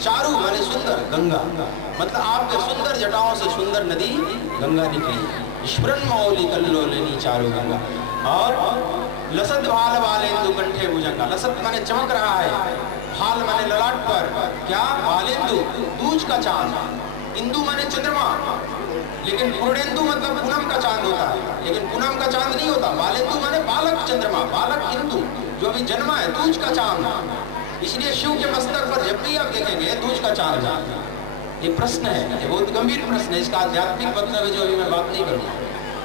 चारु माने सुंदर, गंगा मतलब आपके सुंदर जटाओं से सुंदर नदी गंगा निकली है। ईश्वरन मौलि कल्लोलिनी चारु गंगा। और लसत भाल बालेंदु कंठे भुजंगा, लसत माने चमक रहा है, भाल माने ललाट पर, क्या बालेंदु दूज का चांद, इंदु माने चंद्रमा, लेकिन पूर्णेंदु मतलब पूनम का चांद होता है, लेकिन पूनम का चांद नहीं होता। बालेंदु माने बालक चंद्रमा, बालक इंदु जो भी जन्मा है, दूज का चांद। इसलिए शिव के मस्तक पर जब भी आप देखेंगे दूज का चांद। ये प्रश्न है, ये बहुत गंभीर प्रश्न है, इसका आध्यात्मिक मतलब है जो अभी मैं बात नहीं करूँगा।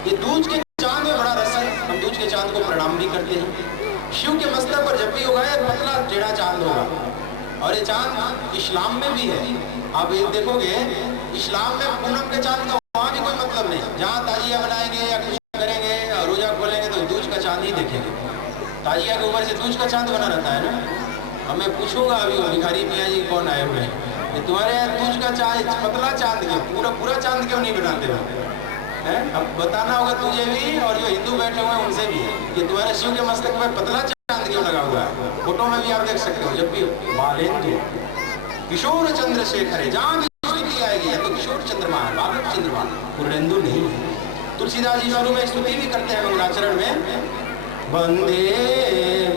ये दूज के चांद में बड़ा रस है, हम दूज के चांद को प्रणाम भी करते हैं। शिव के मस्तक पर जब भी होगा ये पतला टेढ़ा चांद होगा। और ये चांद इस्लाम में भी है, आप ये देखोगे इस्लाम में पूनम के चांद का वहाँ भी कोई मतलब नहीं। जहाँ ताजिया बनाएंगे या कुछ करेंगे और रोजा खोलेंगे तो दूज का चांद ही देखेंगे। ताजिया के ऊपर से दूज का चांद बना रहता है ना। अब मैं पूछूंगा अभी वो भिखारी मियाँ जी कौन आए हुए हैं, तुम्हारे यहाँ दूज का चांद पतला चांद क्यों, पूरा चांद क्यों नहीं बनाते हो? अब बताना होगा तुझे भी और जो हिंदू बैठे हुए हैं उनसे भी कि तुम्हारे शिव के मस्तक में पतला चांद क्यों लगा हुआ है। फोटो में भी आप देख सकते हो, जब भी बालेंदु किशोर चंद्रशेखर है, जहाँ भी स्तुति आएगी तो किशोर चंद्रमा है, बालक चंद्रमा, पूर्णेंदु नहीं है। तुलसीदास जी शुरू में स्तुति भी करते हैं मंगलाचरण में, वंदे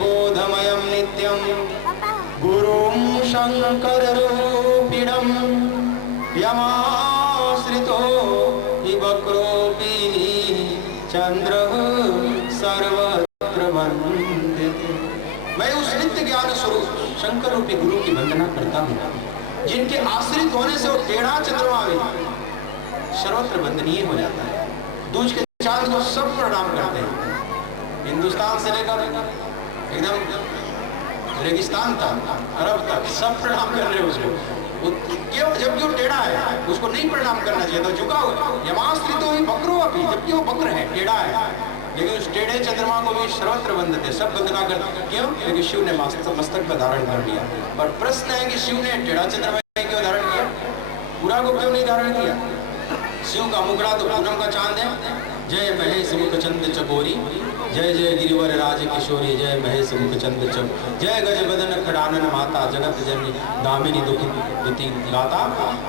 बोधमयम नित्यम गुरुम शंकर रूपिणम यमाश्रितो वक्रोपी चंद्र सर्वत्र वंदिते। मैं उस नित्य ज्ञान स्वरूप शंकर रूपी गुरु की वंदना करता हूँ, जिनके आश्रित होने से वो टेढ़ा चंद्रमा भी सर्वत्र वंदनीय हो जाता है। दूज के चांद को सब प्रणाम करते हैं, हिंदुस्तान से लेकर एकदम रेगिस्तान तक, अरब तक सब प्रणाम कर रहे हैं उसको। क्यों? जबकि वो टेढ़ा है, उसको नहीं प्रणाम करना चाहिए, तो झुका हुआ यमाश्रित तो बकरो अभी, जबकि वो बकर है, टेढ़ा है, लेकिन उस टेढ़े चंद्रमा को भी सर्वत्र वंदते, सब वंदना करते। क्यों? क्योंकि शिव ने मस्तक पर धारण कर लिया। और प्रश्न है कि शिव ने टेढ़ा चंद्रमा क्यों धारण किया, पूरा को क्यों नहीं धारण किया? शिव का मुखड़ा तो पूनम का चांद है। जय महेश मुखचंद चकोरी, जय जय गिरिवर राज किशोरी, जय महेश मुखचंद चक, जय गज बदन खड़ानन माता, जगत जननी दामिनी दुखी गाता।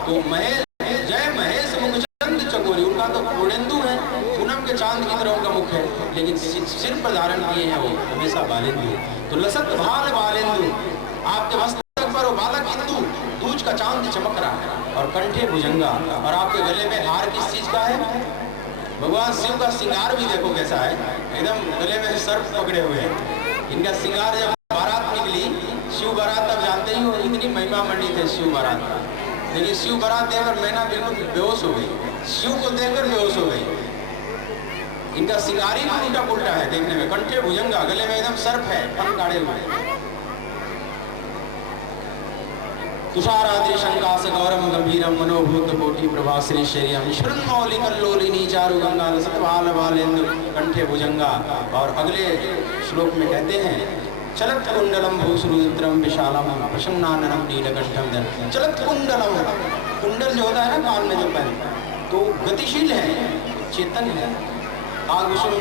तो महेश, जय महेश मुखचंद चकोरी, उनका तो पूर्णेंदु है, पूनम के चांद की तरह उनका मुख है, लेकिन सिर पर धारण किए हैं वो हमेशा बालेंदु। तो लसत भाल बालेंदु, आपके मस्तक पर वो बालक इंदु दूज का चांद चमक रहा है। और कंठे भुजंगा, और आपके गले में हार किस चीज का है? भगवान शिव का श्रृंगार भी देखो कैसा है, एकदम गले में सर्प पकड़े हुए हैं। इनका श्रृंगार जब बारात निकली, शिव बारात, तब जानते ही हो इतनी महिमा मंडी थे शिव बारात, लेकिन शिव बारात देखकर मैना बिल्कुल बेहोश हो गई, शिव को देखकर बेहोश हो गई। इनका श्रृंगार ही उल्टा पुल्टा है देखने में, कंठे भुजंगा, गले में एकदम सर्प है, फन काढ़े हुए। तुषाराद्रि शंकास गौरम गंभीरम मनोभूत कोटि प्रभाश्री शरीरम ईश्वरन मौलि कल्लोलिनी चारु गंगा लसत भाल बालेंदु कंठे भुजंगा। और अगले श्लोक में कहते हैं, चलत कुंडलम भूसुरुद्रम विशालम प्रसन्नाननम नीलकंठम धर। चलत कुंडलम, कुंडल जो होता है ना कान में जो पहन, तो गतिशील है, चेतन है। आज विष्णु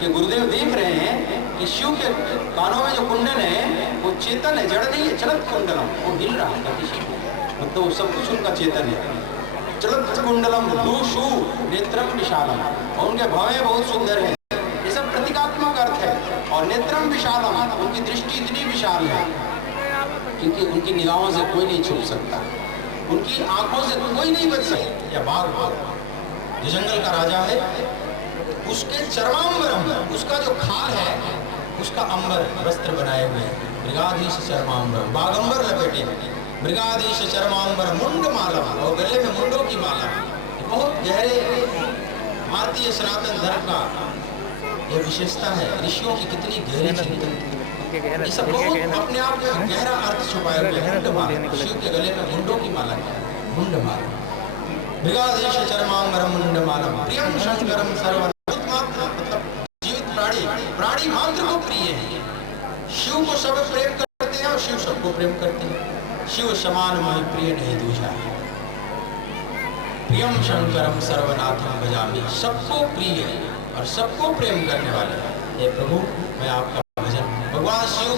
के गुरुदेव देख रहे हैं कि शिव के कानों में जो कुंडल है वो चेतन है, जड़ नहीं है। चलत कुंडलम, वो हिल रहा है, गतिशील है, मतलब सब कुछ उनका चेतन है। चलत कुंडलम भूषु नेत्रम विशालम, और उनके भवें बहुत सुंदर है, ये सब प्रतीकात्मक अर्थ है। और नेत्रम विशालम, उनकी दृष्टि इतनी विशाल है क्योंकि उनकी निगाहों से कोई नहीं छुप सकता, उनकी आंखों से कोई नहीं बच सकता। या बाघ, जो जंगल का राजा है, उसके चर्मांबरम, उसका जो खाल है उसका अंबर वस्त्र बनाए हुए हैं। मृगाधीश चर्मांबर, बागंबर लपेटे, मृगाधीश चर्मांबर मुंड माला, और गले में मुंडों की माला। बहुत गहरे भारतीय सनातन धर्म का यह विशेषता है। ऋषियों की कितनी गहरी चिंतन, ये सब बहुत अपने आप में गहरा अर्थ छुपाए हुए हैं। मुंड माला, शिव के गले में मुंडों की माला है, मुंड माला। मृगाधीश चरमांबरम मुंडमालम प्रियम शंकरम सर्वनाथ मतलब जीवित प्राणी मात्र को प्रिय है। शिव को सब प्रेम करते हैं और शिव सबको प्रेम करते हैं। शिव समान मही प्रिय नहीं दूजा। प्रियम शंकरम सर्वनाथम भजामि, सबको प्रिय और सबको प्रेम करने वाले। हे प्रभु मैं आपका भजन, भगवान शिव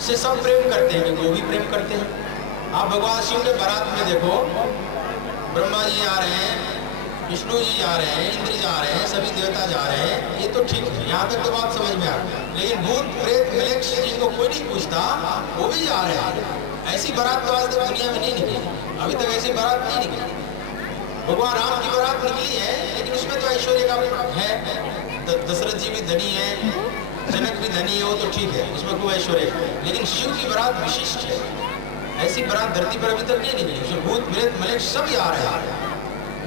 से सब प्रेम करते हैं क्योंकि वो भी प्रेम करते हैं। आप भगवान शिव के बारात में देखो, ब्रह्मा जी जा रहे हैं, विष्णु जी जा रहे हैं, इंद्र जा रहे हैं, सभी देवता जा रहे हैं, ये तो ठीक है, यहाँ तक तो बात समझ में आ गई। लेकिन भूत प्रेत मलेक्ष जिनको कोई नहीं पूछता वो भी जा रहे हैं। ऐसी बारात तो आज तक दुनिया में नहीं निकली, अभी तक ऐसी बारात नहीं निकली। भगवान राम की बारात निकली है लेकिन उसमें तो ऐश्वर्य का है, दशरथ जी भी धनी है, जनक भी धनी है, वो तो ठीक है, उसमें कोई ऐश्वर्य। लेकिन शिव की बारात विशिष्ट है, ऐसी बारात धरती पर अभी तक नहीं निकली। उसमें भूत प्रेत मलेक्ष सब आ रहे हैं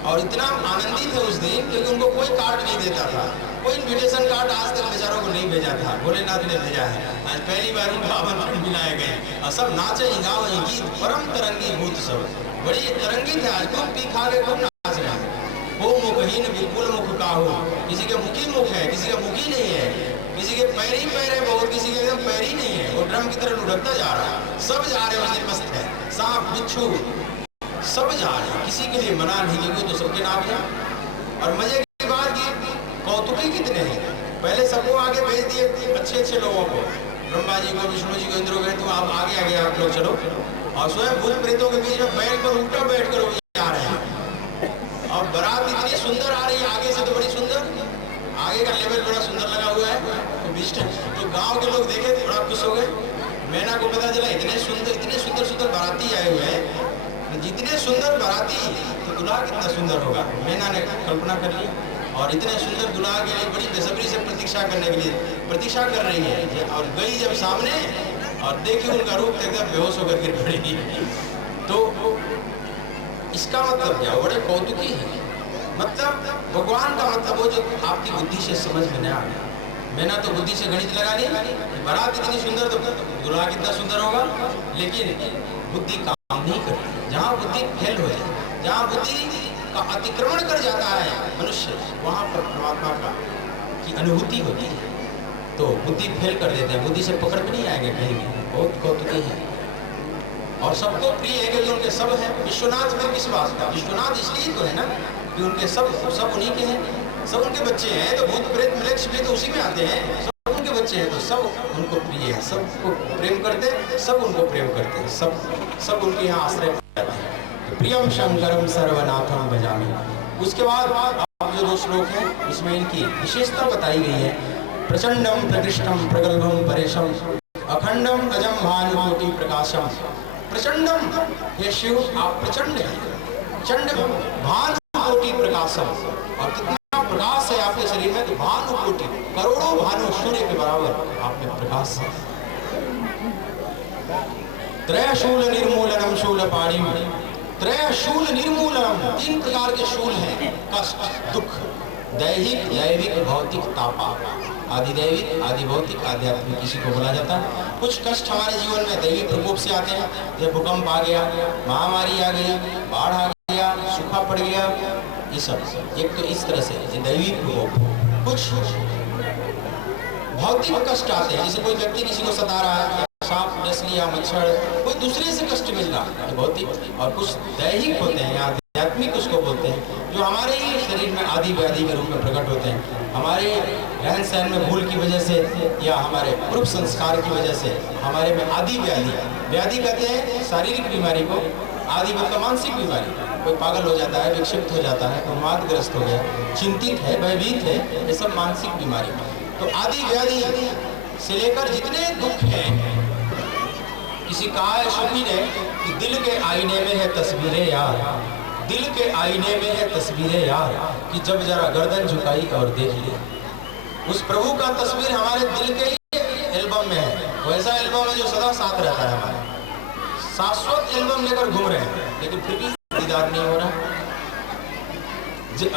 और इतना आनंदित है उस दिन क्योंकि उनको कोई कार्ड नहीं देता था, कोई इन्विटेशन कार्ड आज तक बेचारों को नहीं भेजा था, भोलेनाथ ने भेजा है। आज पहली बार उनको आमंत्रण मिलाए गए और सब नाचे गाओ गीत, परम तरंगी भूत सब बड़ी तरंगित है। आज खूब पी खा के खूब नाच रहे हैं। वो मुखहीन विपुल मुख का हो, किसी के मुखी मुख है, किसी का मुखी नहीं है, किसी के पैर ही पैर है बहुत, किसी के एकदम पैर ही नहीं है, वो ड्रम की तरह लुढ़कता जा रहा है। सब जा रहे हैं उसने मस्त है, सांप बिच्छू सब जा रहे हैं, किसी के लिए मना नहीं क्योंकि तो सबके नाम है। और मजे की बात की कौतुकी कितने हैं, पहले सबको आगे भेज दिए अच्छे लोगों को, ब्रह्मा जी को, विष्णु जी को, इंद्र को, तो आप आगे आप लोग चलो। और स्वयं भूत प्रेतों के बीच में बैठ कर उल्टा बैठ कर आ रहे हैं। और बारात इतनी सुंदर आ रही है, आगे से तो बड़ी सुंदर, आगे का लेवल बड़ा सुंदर लगा हुआ है। तो बीच तो गाँव के लोग देखे थे, बड़ा खुश हो गए। मैना को पता चला इतने सुंदर बाराती आए हुए हैं, जितने सुंदर बाराती तो दुल्हा कितना सुंदर होगा। मैना ने कल्पना कर ली और इतने सुंदर दुल्हा के लिए बड़ी बेसब्री से प्रतीक्षा कर रही है। और गई जब सामने और देखी उनका रूप एकदम बेहोश होकर गिर पड़ी। तो इसका मतलब क्या, बड़े कौतुकी है। मतलब भगवान का मतलब वो जो आपकी बुद्धि से समझ में नहीं आ गया। मैंने तो बुद्धि से गणित लगा ली, बारात इतनी सुंदर तो दुल्हा कितना सुंदर होगा, लेकिन बुद्धि काम नहीं करती। जहाँ बुद्धि फेल हो जाए, जहाँ बुद्धि का अतिक्रमण कर जाता है मनुष्य, वहाँ पर परमात्मा की अनुभूति होती है। तो बुद्धि फेल कर देते हैं, बुद्धि से पकड़ भी नहीं आएंगे कहीं भी। बहुत कौतुकी है और सबको प्रिय है क्योंकि उनके सब है। विश्वनाथ फिर किस बात का, विश्वनाथ इसलिए तो है ना कि उनके सब उन्हीं के हैं, सब उनके बच्चे हैं। तो भूत प्रेत मलेक्ष भी तो उसी में आते हैं, सब उनके बच्चे हैं, तो सब उनको प्रिय है, सबको प्रेम करते हैं, सब उनको प्रेम करते हैं, सब उनके यहाँ आश्रय पाते हैं। प्रियम शंकरम सर्वनाथम भजामि। उसके बाद आप जो 2 श्लोक हैं इसमें इनकी विशेषता बताई गई है। प्रचंडम प्रकृष्टम प्रगल्भम परेशम अखंडम अजम भानुकोटि प्रकाशम। प्रचंडम, ये शिव आप प्रचंड हैं, चंड भानुकोटि प्रकाशम। और कितना प्रकाश है आपके शरीर में, तो भानुकोटि करोड़ों भानु सूर्य के बराबर आप में प्रकाश है। त्रयशूल निर्मूलनम शूलपाणिम। त्रयशूल निर्मूलनम, 3 प्रकार के शूल हैं, कष्ट, दुख, दैहिक, दैविक, भौतिक, तापा। आदिदैविक, आदि भौतिक, आध्यात्मिक किसी को बोला जाता है। कुछ कष्ट हमारे जीवन में दैविक प्रकोप से आते हैं, जब भूकंप आ गया, महामारी आ गई, बाढ़ आ गया, सूखा पड़ गया, ये सब एक तो इस तरह से दैविक प्रकोप। कुछ भौतिक कष्ट आते हैं, जैसे कोई व्यक्ति किसी को सता रहा है, सांप डस लिया, मच्छर, कोई दूसरे से कष्ट मिल रहा है, भौतिक। और कुछ दैहिक होते हैं, आध्यात्मिक उसको बोलते हैं, जो हमारे ही शरीर में आदि व्याधि के रूप में प्रकट होते हैं। हमारे रहन सहन में भूल की वजह से या हमारे पूर्व संस्कार की वजह से हमारे में आदि व्याधि कहते हैं शारीरिक बीमारी को, आदि मतलब मानसिक बीमारी। कोई पागल हो जाता है, विक्षिप्त हो जाता है, उन्मादग्रस्त हो गया, चिंतित है, भयभीत है, ये सब मानसिक बीमारी। तो आदि व्याधि से लेकर जितने दुख हैं, किसी कहा है शफी ने कि दिल के आईने में है तस्वीरें यार, दिल के आईने में है तस्वीरें यार, कि जब जरा गर्दन झुकाई और देख ली। उस प्रभु का तस्वीर हमारे दिल के एल्बम में है, वैसा एल्बम है जो सदा साथ रहता है, हमारे शाश्वत एल्बम लेकर घूम रहे हैं, लेकिन फिर भी दीदार नहीं हो रहा।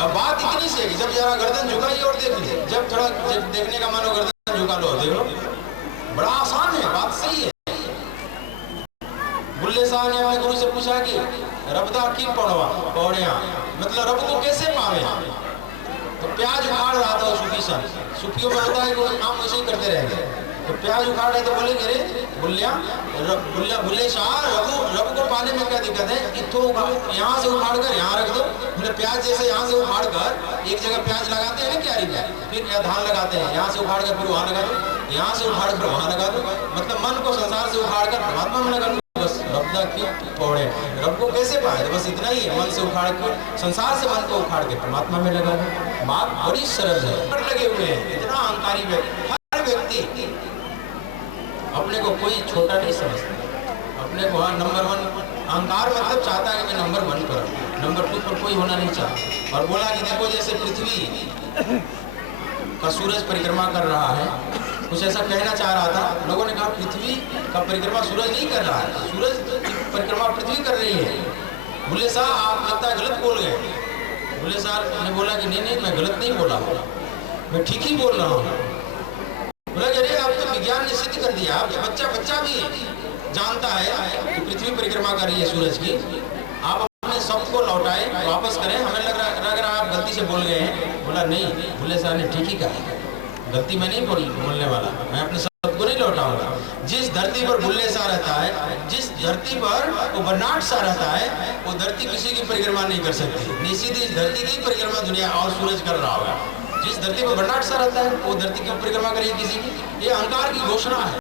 बात इतनी सी है कि जब जरा गर्दन झुकाई और देख ली, जब थोड़ा देखने का मन हो गर्दन झुका लो, देख लो, बड़ा आसान है, बात सही है। बुल्ले साहब ने अपने गुरु से पूछा कि रबदा की पौड़िया, मतलब रब को कैसे पावे। तो प्याज उखाड़ रहा था सूफी सन, सूफियों में होता है कि वो काम वैसे ही करते रहेंगे। तो प्याज उखाड़ रहे तो बोलेंगे अरे बुल्ले शाह रब को पाने में क्या दिक्कत है, यहाँ से उखाड़ कर यहाँ रख दो। बोले प्याज जैसे यहाँ से उखाड़ कर एक जगह प्याज लगाते हैं ना क्यारी में, फिर धान लगाते हैं, यहाँ से उखाड़ कर फिर वहाँ लगा दो, यहाँ से उखाड़ कर वहाँ लगा दो। मतलब मन को संसार से उखाड़ कर परमात्मा में लगा दो। बस रब्दा की पौड़े, रब को कैसे पाए, तो बस इतना ही है, मन से उखाड़ के संसार से मन को उखाड़ के परमात्मा में लगा दो। बात बड़ी सरल है, लगे हुए हैं इतना अहंकारी व्यक्ति। हर व्यक्ति अपने को कोई छोटा नहीं समझता, अपने को हाँ नंबर 1 अहंकार मतलब चाहता है कि मैं नंबर 1 पर, नंबर 2 पर कोई होना नहीं चाहता। और बोला कि देखो जैसे पृथ्वी का सूरज परिक्रमा कर रहा है, कुछ ऐसा कहना चाह रहा था। लोगों ने कहा पृथ्वी का परिक्रमा सूरज नहीं कर रहा है, सूरज की परिक्रमा पृथ्वी कर रही है। बुल्ले साहब आप लगता है गलत बोल गए। बुल्ले साहब ने बोला कि नहीं मैं गलत नहीं बोला, मैं ठीक ही बोल रहा हूँ। बोला कि अरे आप तो विज्ञान ने सिद्ध कर दिया, बच्चा भी जानता है कि पृथ्वी परिक्रमा कर रही है सूरज की। आप अपने सबको लौटाए, वापस करें, हमें लग रहा आप गलती से बोल गए हैं। बोला नहीं, बुल्ले साहब ने ठीक ही कहा, गलती मैं नहीं बोलने वाला, मैं अपने शब्द को नहीं लौटाऊंगा। जिस धरती पर बुल्ले सा रहता है, जिस धरती पर वो बर्नाड सा रहता है, वो धरती किसी की परिक्रमा नहीं कर सकती। निश्चित इस धरती की परिक्रमा दुनिया और सूरज कर रहा होगा। जिस धरती पर बर्नाड सा रहता है वो धरती की परिक्रमा करेगी किसी की। ये अहंकार की घोषणा है।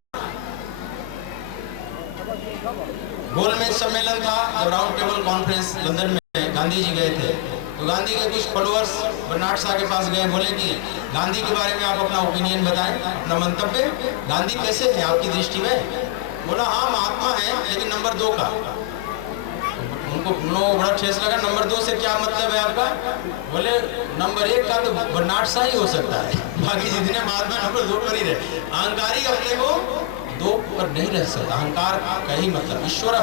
गोलमेज सम्मेलन था, जब राउंड टेबल कॉन्फ्रेंस लंदन में गांधी जी गए थे, तो गांधी के कुछ फॉलोअर्स बर्नाड शाह के पास गए, बोले कि गांधी के बारे में आप अपना ओपिनियन बताएं, अपना मंतव्य, गांधी कैसे है आपकी दृष्टि में। बोला हाँ महात्मा है, लेकिन नंबर 2 का। उनको बड़ा ठेस लगा, नंबर 2 से क्या मतलब है आपका। बोले नंबर 1 का तो बर्नाड शाह ही हो सकता है, बाकी जितने महात्मा नंबर 2 पर ही रहे। अहंकारी अपने को 2 पर नहीं रह सकता। अहंकार का ही मतलब ईश्वर,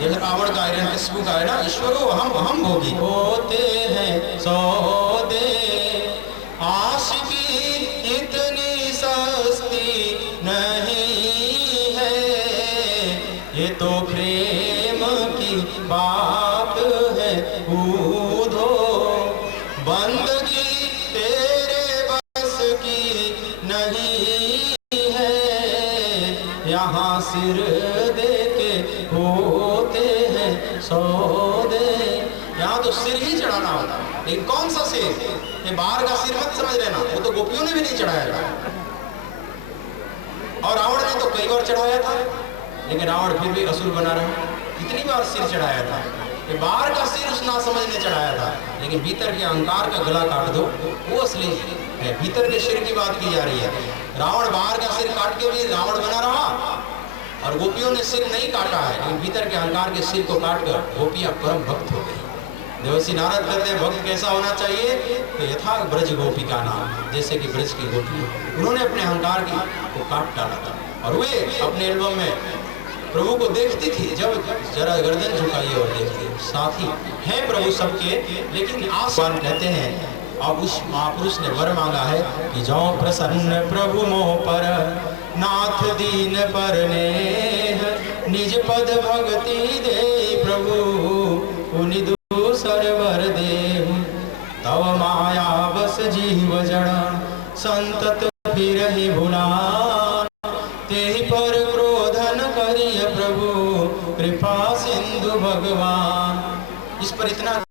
जैसे रावण का हिरण्यकशिपु का है ना, ईश्वरो हम भोगी होते हैं सौदे, आशिकी इतनी सस्ती नहीं है, ये तो प्रेम की बात है कूदो, बंदगी तेरे बस की नहीं है, यहाँ सिर दे के होते हैं सौदे। यहाँ तो सिर ही चढ़ाना होता है, लेकिन कौन सा सिर, ये बाहर का सिर मत समझ लेना, वो तो गोपियों ने भी नहीं चढ़ाया था। और रावण ने तो कई बार चढ़ाया था, लेकिन रावण फिर भी असुर बना रहा। कितनी बार सिर चढ़ाया था, ये बाहर का सिर उस नासमझ ने चढ़ाया था, लेकिन भीतर के अहंकार का गला काट दो, वो असली है। भीतर के सिर की बात की जा रही है। रावण बाहर का सिर काट के भी रावण बना रहा, और गोपियों ने सिर नहीं काटा है, लेकिन भीतर के अहंकार के सिर को काट कर गोपियां परम भक्त हो गई। देवर्षि नारद कहते हैं भक्त कैसा होना चाहिए, तो यथा ब्रज गोपिका नाम, जैसे कि ब्रज की गोपी। उन्होंने अपने अहंकार को काट डाला था, और वे अपने एल्बम में प्रभु को देखती थी, जब जरा गर्दन झुकाइए और देखती, साथी हैं प्रभु सबके, लेकिन आसमान कहते हैं। अब उस महापुरुष ने वर मांगा है कि जाओ प्रसन्न प्रभु मोह पर, नाथ दीन पर नेह, निज पद भक्ति दे प्रभु, उनि दूसर वर देहु, तव माया बस जीव जड़, संतत फिर ही भुला, तेहि पर क्रोधन करिय प्रभु, कृपा सिंधु भगवान। इस पर इतना